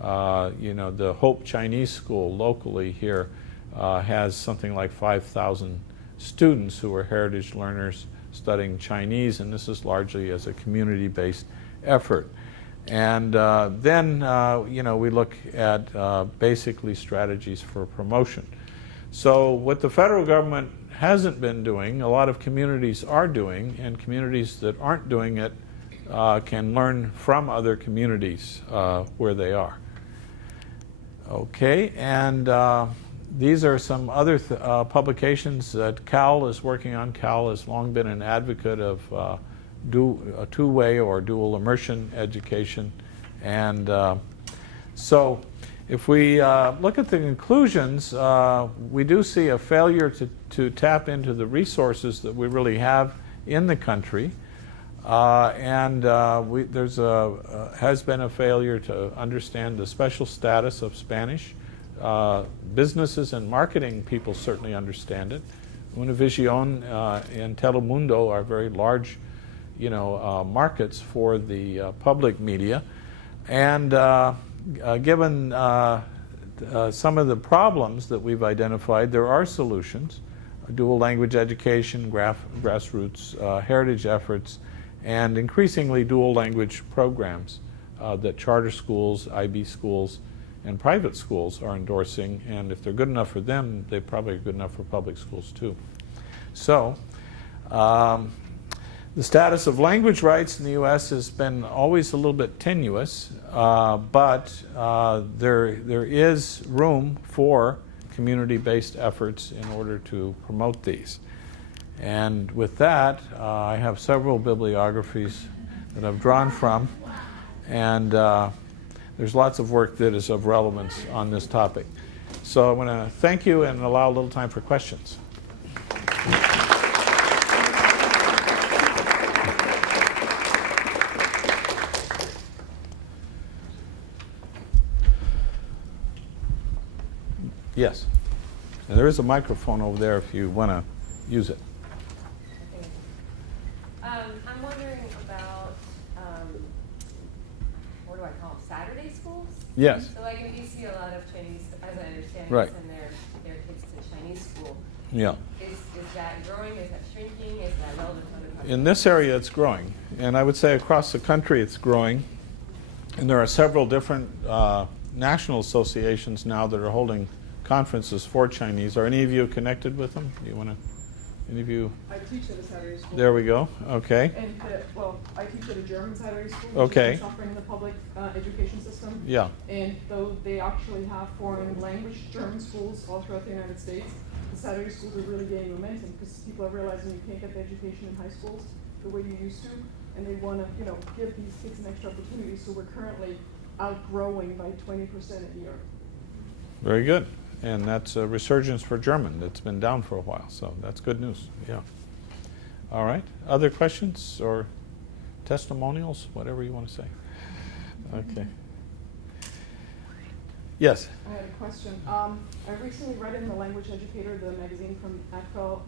The Hope Chinese School locally here has something like 5,000 students who are heritage learners studying Chinese, and this is largely as a community-based effort. And then we look at basically strategies for promotion. So what the federal government hasn't been doing, a lot of communities are doing, and communities that aren't doing it can learn from other communities where they are. Okay, and these are some other publications that Cal is working on. Cal has long been an advocate of a two-way or dual immersion education. And so if we look at the conclusions, we do see a failure to tap into the resources that we really have in the country. There's has been a failure to understand the special status of Spanish. Businesses and marketing people certainly understand it. Univision and Telemundo are very large, markets for the public media. And given some of the problems that we've identified, there are solutions: dual language education, grassroots heritage efforts, and increasingly dual language programs that charter schools, IB schools, and private schools are endorsing. And if they're good enough for them, they're probably good enough for public schools too. So the status of language rights in the U.S. has been always a little bit tenuous, but there is room for community-based efforts in order to promote these. And with that, I have several bibliographies that I've drawn from, and there's lots of work that is of relevance on this topic. So I want to thank you and allow a little time for questions. Yes. And there is a microphone over there if you want to use it. I'm wondering about, what do I call them, Saturday schools? Yes. So like in DC, a lot of Chinese, as I understand, Right. send their kids to Chinese school. Yeah. Is that growing? Is that shrinking? Is that relevant to other countries? In this area, it's growing. And I would say across the country, it's growing. And there are several different national associations now that are holding conferences for Chinese. Are any of you connected with them? Do you want to? Any of you? I teach at a Saturday school. There we go. Okay. And, I teach at a German Saturday school, which Okay. is suffering in the public education system. Yeah. And though they actually have foreign language German schools all throughout the United States, the Saturday schools are really gaining momentum because people are realizing you can't get the education in high schools the way you used to, and they want to, give these kids an extra opportunity. So we're currently outgrowing by 20% a year. Very good. And that's a resurgence for German that's been down for a while. So that's good news. Yeah. All right. Other questions or testimonials, whatever you want to say. Okay. Yes. I had a question. I recently read in the Language Educator, the magazine from ACFEL,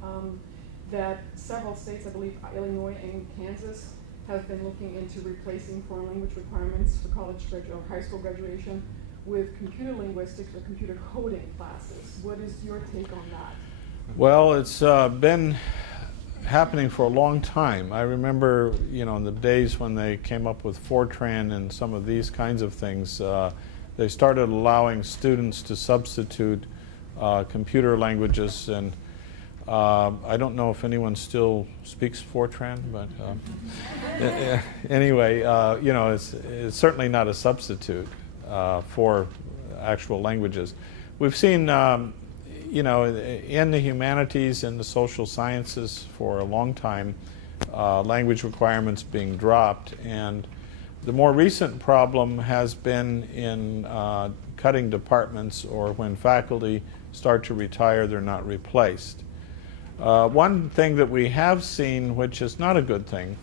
that several states, I believe Illinois and Kansas, have been looking into replacing foreign language requirements for college or high school graduation with computer linguistics or computer coding classes. What is your take on that? Well, it's been happening for a long time. I remember, in the days when they came up with Fortran and some of these kinds of things, they started allowing students to substitute computer languages. And I don't know if anyone still speaks Fortran, but anyway, it's certainly not a substitute for actual languages. We've seen, in the humanities and the social sciences for a long time, language requirements being dropped. And the more recent problem has been in cutting departments, or when faculty start to retire, they're not replaced. One thing that we have seen, which is not a good thing,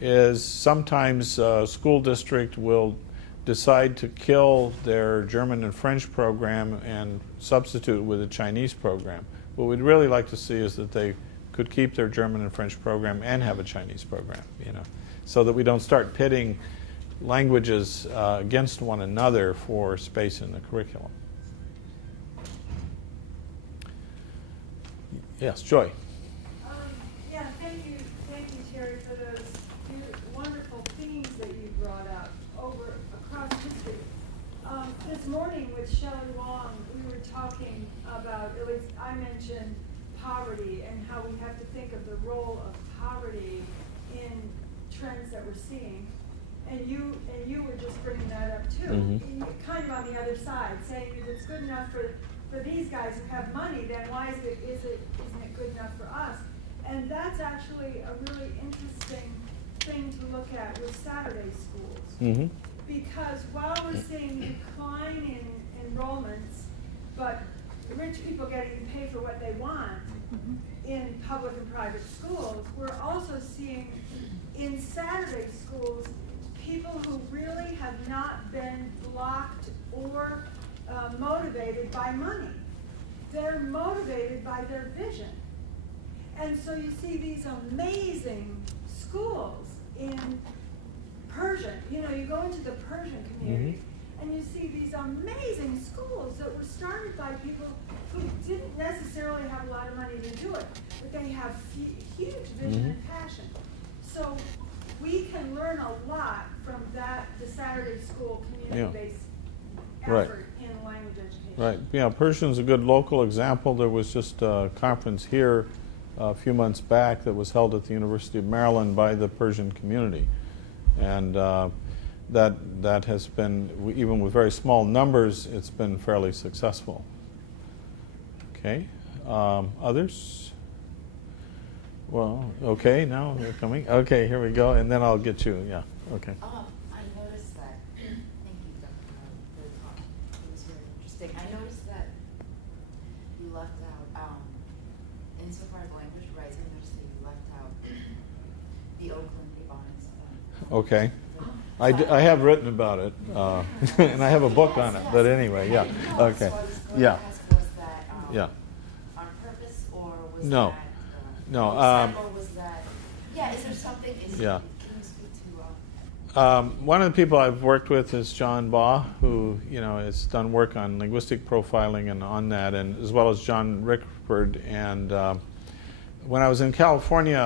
is sometimes a school district will decide to kill their German and French program and substitute it with a Chinese program. What we'd really like to see is that they could keep their German and French program and have a Chinese program, so that we don't start pitting languages against one another for space in the curriculum. Yes, Joy. Yeah, thank you, Terry, for those wonderful themes that you brought up across history. This morning with Shelley Long, we were talking about, at least I mentioned poverty and how we have to think of the role of poverty in trends that we're seeing. And you were just bringing that up too, kind of on the other side, saying if it's good enough for these guys who have money, then why isn't it good enough for us? And that's actually a really interesting thing to look at with Saturday schools. Because while we're seeing decline in enrollments, but rich people getting to pay for what they want in public and private schools, we're also seeing in Saturday schools people who really have not been blocked or motivated by money. They're motivated by their vision. And so you see these amazing schools in Persian. You go into the Persian community and you see these amazing schools that were started by people who didn't necessarily have a lot of money to do it, but they have huge vision and passion. So we can learn a lot from the Saturday school community-based effort in language education. Right. Yeah, Persian's a good local example. There was just a conference here a few months back that was held at the University of Maryland by the Persian community. And that has been, even with very small numbers, it's been fairly successful. Okay. Others? Well, okay, now they're coming. Okay, here we go, and then I'll get you. Yeah, okay. I noticed that, thank you, Dr. for the talk. It was very interesting. I noticed that you left out, insofar as language rights, I noticed that you left out the Oakland Ebonics. Okay. I have written about it, and I have a book on it, but anyway, yeah. Okay. So I was going Yeah. to ask, was that Yeah. on purpose, or was No. that No, or was that, is there something, Yeah. can you speak to, one of the people I've worked with is John Baugh, who has done work on linguistic profiling and on that, and as well as John Rickford. And when I was in California,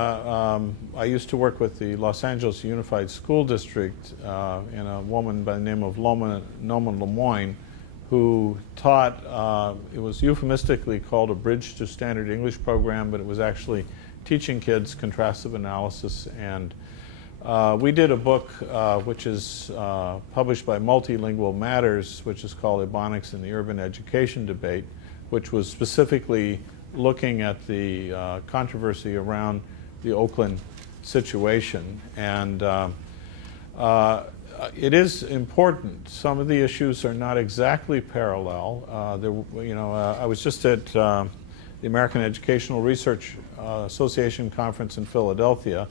I used to work with the Los Angeles Unified School District and a woman by the name of Noma Lemoyne, who taught, it was euphemistically called a Bridge to Standard English program, but it was actually teaching kids contrastive analysis. And we did a book which is published by Multilingual Matters, which is called Ebonics in the Urban Education Debate, which was specifically looking at the controversy around the Oakland situation. And it is important. Some of the issues are not exactly parallel. I was just at the American Educational Research Association conference in Philadelphia,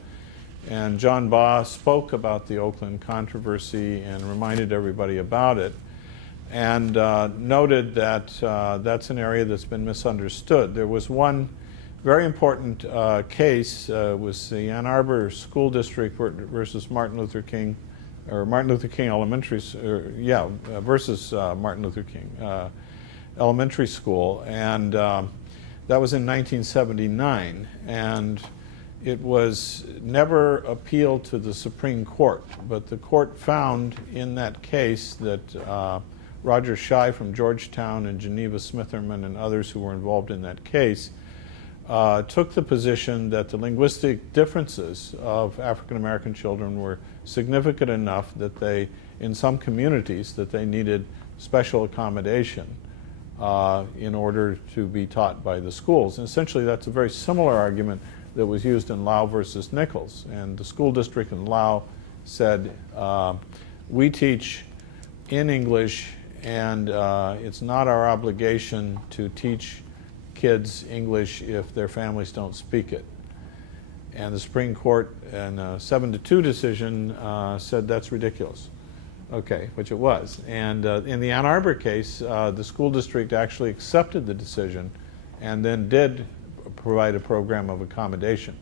and John Baugh spoke about the Oakland controversy and reminded everybody about it, and noted that that's an area that's been misunderstood. There was one very important case, was the Ann Arbor School District versus Martin Luther King Elementary, versus Martin Luther King Elementary School, and that was in 1979, and it was never appealed to the Supreme Court, but the court found in that case that Roger Schei from Georgetown and Geneva Smitherman and others who were involved in that case took the position that the linguistic differences of African American children were significant enough that they, in some communities, that they needed special accommodation in order to be taught by the schools. And essentially that's a very similar argument that was used in Lau versus Nichols. And the school district in Lau said, we teach in English, and it's not our obligation to teach kids English if their families don't speak it. And the Supreme Court, in a 7-2 decision, said that's ridiculous. Okay, which it was. And in the Ann Arbor case, the school district actually accepted the decision and then did provide a program of accommodation.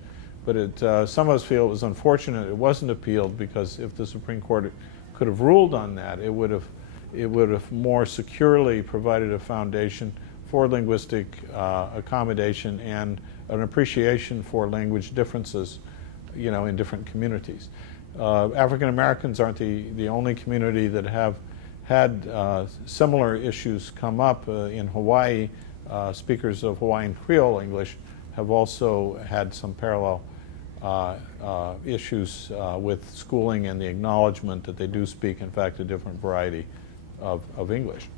But some of us feel it was unfortunate it wasn't appealed, because if the Supreme Court could have ruled on that, it would have more securely provided a foundation for linguistic accommodation and an appreciation for language differences, in different communities. African Americans aren't the only community that have had similar issues come up. In Hawaii, speakers of Hawaiian Creole English have also had some parallel issues with schooling and the acknowledgement that they do speak, in fact, a different variety of English.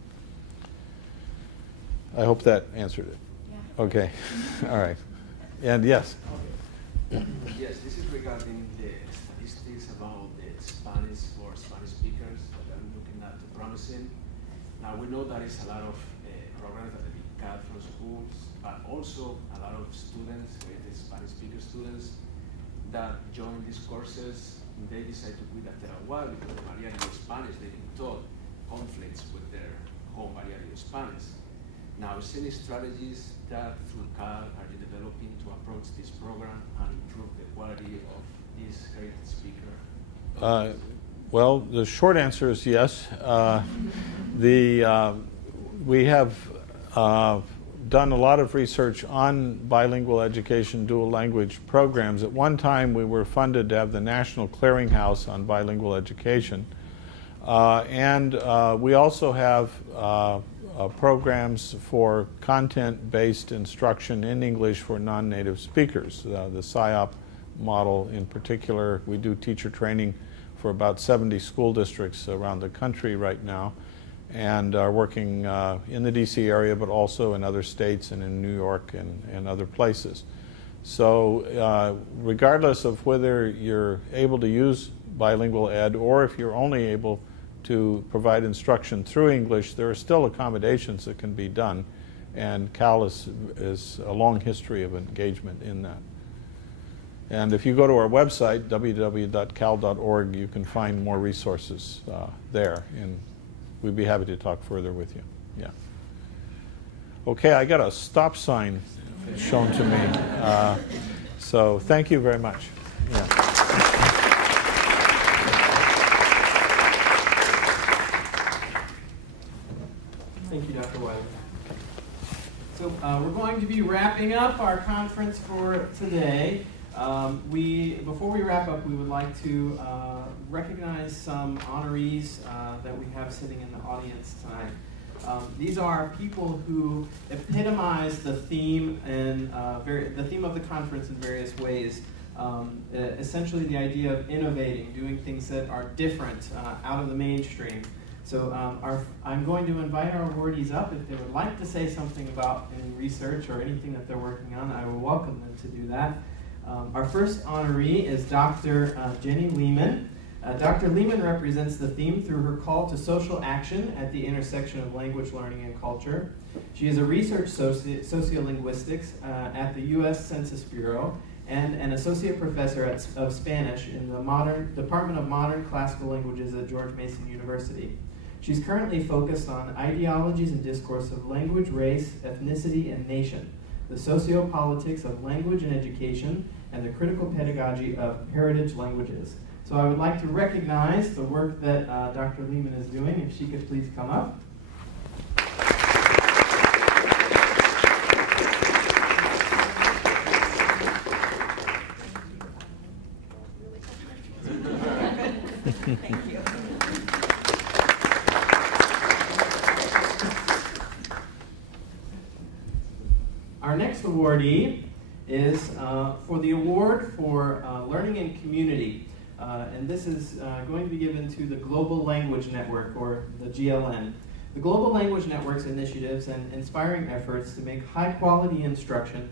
I hope that answered it. Yeah. Okay. All right. And yes. Yes, this is regarding the statistics about the Spanish for Spanish speakers that I'm looking at the promising. Now we know that is a lot of programs that have been cut from schools, but also a lot of students, the Spanish speaker students, that join these courses, they decide to quit after a while because the variety of Spanish they've been taught conflicts with their home variety of Spanish. Now, is any strategies that through CAL are you developing to approach this program and improve the quality of this heritage speaker? Well, the short answer is yes. We have done a lot of research on bilingual education, dual language programs. At one time, we were funded to have the National Clearinghouse on bilingual education. And we also have programs for content-based instruction in English for non-native speakers. The SIOP model in particular, we do teacher training for about 70 school districts around the country right now, and are working in the DC area, but also in other states and in New York and other places. So regardless of whether you're able to use bilingual ed or if you're only able to provide instruction through English, there are still accommodations that can be done, and CAL is a long history of engagement in that. And if you go to our website, www.cal.org, you can find more resources there, and we'd be happy to talk further with you. Yeah. Okay, I got a stop sign shown to me. So thank you very much. Yeah. Thank you, Dr. Wiley. So we're going to be wrapping up our conference for today. Before we wrap up, we would like to recognize some honorees that we have sitting in the audience tonight. These are people who epitomize the theme and the theme of the conference in various ways. Essentially, the idea of innovating, doing things that are different, out of the mainstream. So I'm going to invite our awardees up. If they would like to say something about any research or anything that they're working on, I will welcome them to do that. Our first honoree is Dr. Jenny Lehman. Dr. Lehman represents the theme through her call to social action at the intersection of language learning and culture. She is a research sociolinguistics at the U.S. Census Bureau and an associate professor of Spanish in the Department of Modern Classical Languages at George Mason University. She's currently focused on ideologies and discourse of language, race, ethnicity, and nation, the sociopolitics of language and education, and the critical pedagogy of heritage languages. So I would like to recognize the work that Dr. Lehman is doing. If she could please come up. Thank you. Our next awardee is for the award for Learning in Community. And this is going to be given to the Global Language Network, or the GLN. The Global Language Network's initiatives and inspiring efforts to make high-quality instruction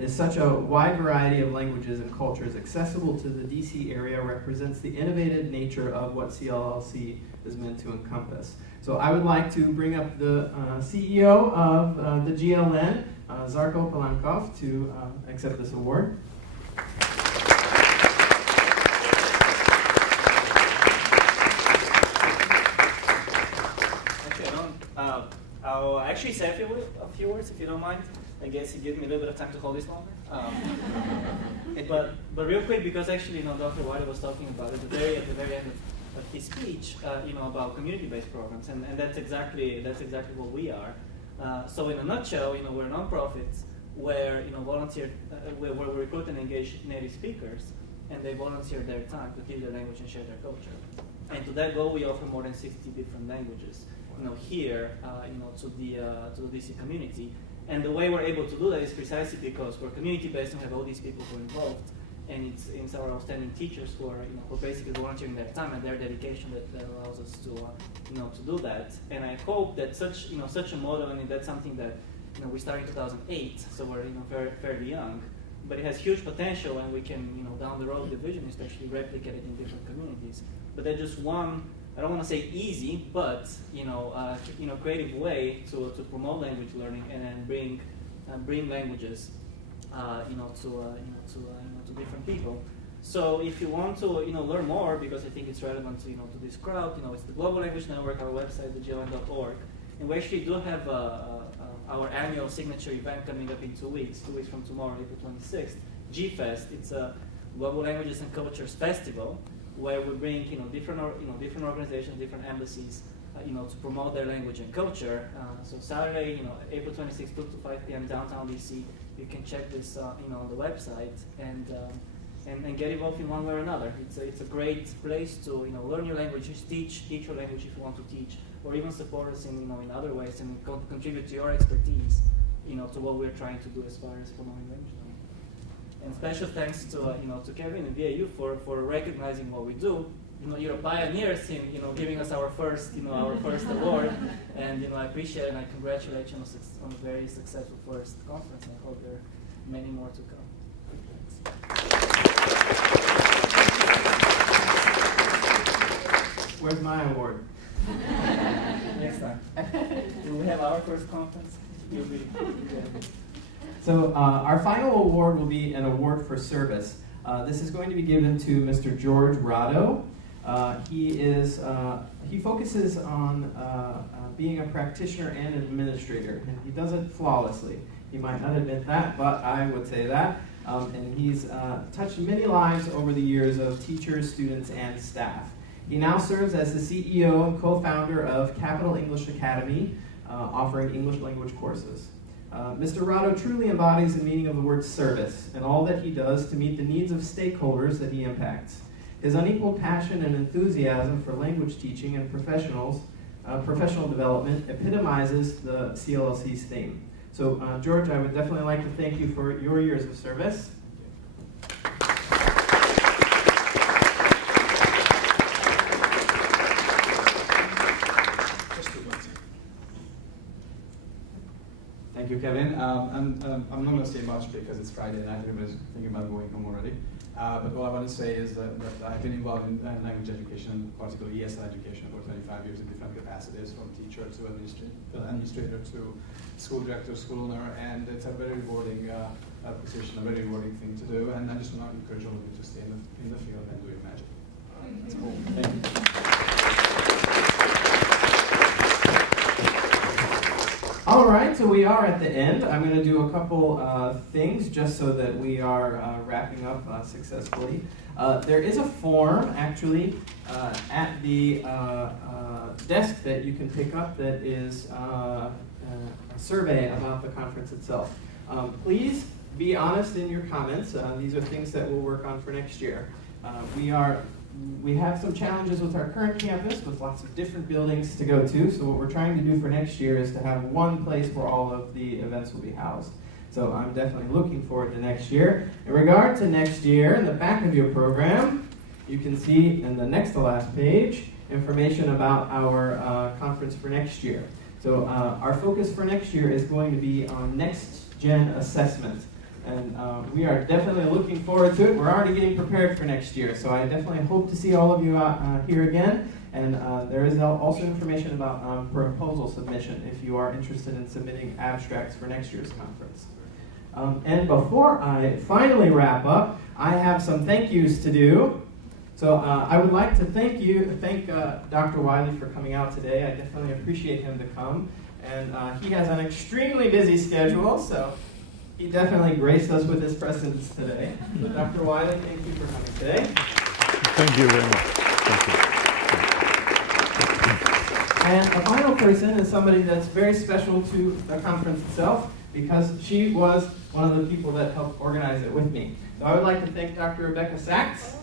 is such a wide variety of languages and cultures accessible to the DC area represents the innovative nature of what CLLC is meant to encompass. So I would like to bring up the CEO of the GLN, Zarko Palankov, to accept this award. I'll actually say a few words, if you don't mind. I guess it gives me a little bit of time to hold this longer. But real quick, because actually, Dr. Wiley was talking about it at the very end of his speech, about community-based programs, and that's exactly what we are. So in a nutshell, we're nonprofits where where we recruit and engage native speakers, and they volunteer their time to teach their language and share their culture. And to that goal, we offer more than 60 different languages, here, to the DC community. And the way we're able to do that is precisely because we're community-based and have all these people who are involved, and it's our outstanding teachers who are, who are basically volunteering their time and their dedication that allows us to, to do that. And I hope that such a model, and that's something that, we started in 2008, so we're, fairly young, but it has huge potential, and we can, down the road, the vision is to actually replicate it in different communities. But that's just one, I don't want to say easy, but creative way to promote language learning and then bring languages, to different people. So if you want to learn more, because I think it's relevant to to this crowd, it's the Global Language Network, our website, thegLN.org, and we actually do have our annual signature event coming up in 2 weeks from tomorrow, April 26th, GFest. It's a Global Languages and Cultures Festival, where we bring different organizations, different embassies, to promote their language and culture. So Saturday, April 26th, 2 to 5 p.m. downtown DC. You can check this, on the website and get involved in one way or another. It's a great place to learn your languages, teach your language if you want to teach, or even support us in other ways and contribute to your expertise, to what we're trying to do as far as promoting language learning. And special thanks to to Kevin and VAU for recognizing what we do. You're pioneers in giving us our first award, and I appreciate it and I congratulate you on a very successful first conference. And I hope there are many more to come. Where's my award? Next time. When we have our first conference, you'll be good. So our final award will be an award for service. This is going to be given to Mr. George Rado. He focuses on being a practitioner and an administrator, and he does it flawlessly. He might not admit that, but I would say that. And he's touched many lives over the years of teachers, students, and staff. He now serves as the CEO and co-founder of Capital English Academy, offering English language courses. Mr. Rado truly embodies the meaning of the word service and all that he does to meet the needs of stakeholders that he impacts. His unequaled passion and enthusiasm for language teaching and professional development epitomizes the CLLC's theme. So, George, I would definitely like to thank you for your years of service. Thank you, Kevin. I'm not going to say much because it's Friday night. Everybody's thinking about going home already. But what I want to say is that I've been involved in language education, particularly ESL education, for 25 years in different capacities, from teacher to administrator to school director, school owner, and it's a very rewarding position, a very rewarding thing to do. And I just want to encourage all of you to stay in the field and do your magic. That's cool. Thank you. All right, so we are at the end. I'm going to do a couple things just so that we are wrapping up successfully. There is a form, actually, at the desk that you can pick up that is a survey about the conference itself. Please be honest in your comments. These are things that we'll work on for next year. We have some challenges with our current campus with lots of different buildings to go to, so what we're trying to do for next year is to have one place where all of the events will be housed. So I'm definitely looking forward to next year. In regard to next year, in the back of your program, you can see in the next to last page information about our conference for next year. So our focus for next year is going to be on next-gen assessment. And we are definitely looking forward to it. We're already getting prepared for next year, so I definitely hope to see all of you here again. And there is also information about proposal submission if you are interested in submitting abstracts for next year's conference. And before I finally wrap up, I have some thank yous to do. So I would like to thank Dr. Wiley for coming out today. I definitely appreciate him to come. And he has an extremely busy schedule, so he definitely graced us with his presence today. So Dr. Wiley, thank you for coming today. Thank you very much. Thank you. And a final person is somebody that's very special to the conference itself because she was one of the people that helped organize it with me. So I would like to thank Dr. Rebecca Sachs.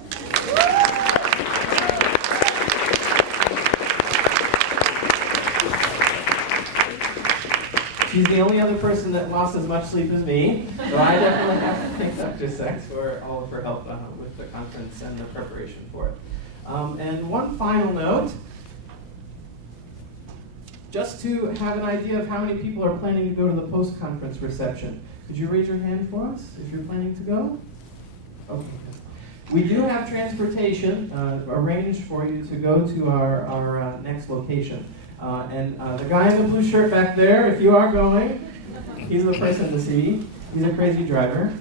She's the only other person that lost as much sleep as me, so I definitely have to thank Dr. Sachs for all of her help with the conference and the preparation for it. And one final note, just to have an idea of how many people are planning to go to the post-conference reception. Could you raise your hand for us if you're planning to go? Okay. We do have transportation arranged for you to go to our next location. And the guy in the blue shirt back there, if you are going, he's the person to see. He's a crazy driver.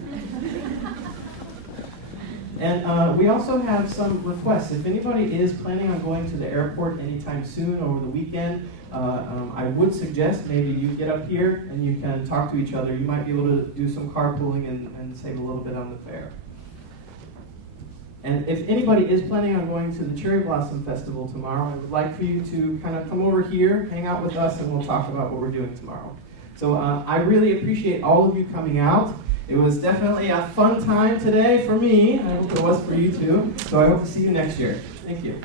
And we also have some requests. If anybody is planning on going to the airport anytime soon over the weekend, I would suggest maybe you get up here and you can talk to each other. You might be able to do some carpooling and save a little bit on the fare. And if anybody is planning on going to the Cherry Blossom Festival tomorrow, I would like for you to kind of come over here, hang out with us, and we'll talk about what we're doing tomorrow. So I really appreciate all of you coming out. It was definitely a fun time today for me. I hope it was for you too. So I hope to see you next year. Thank you.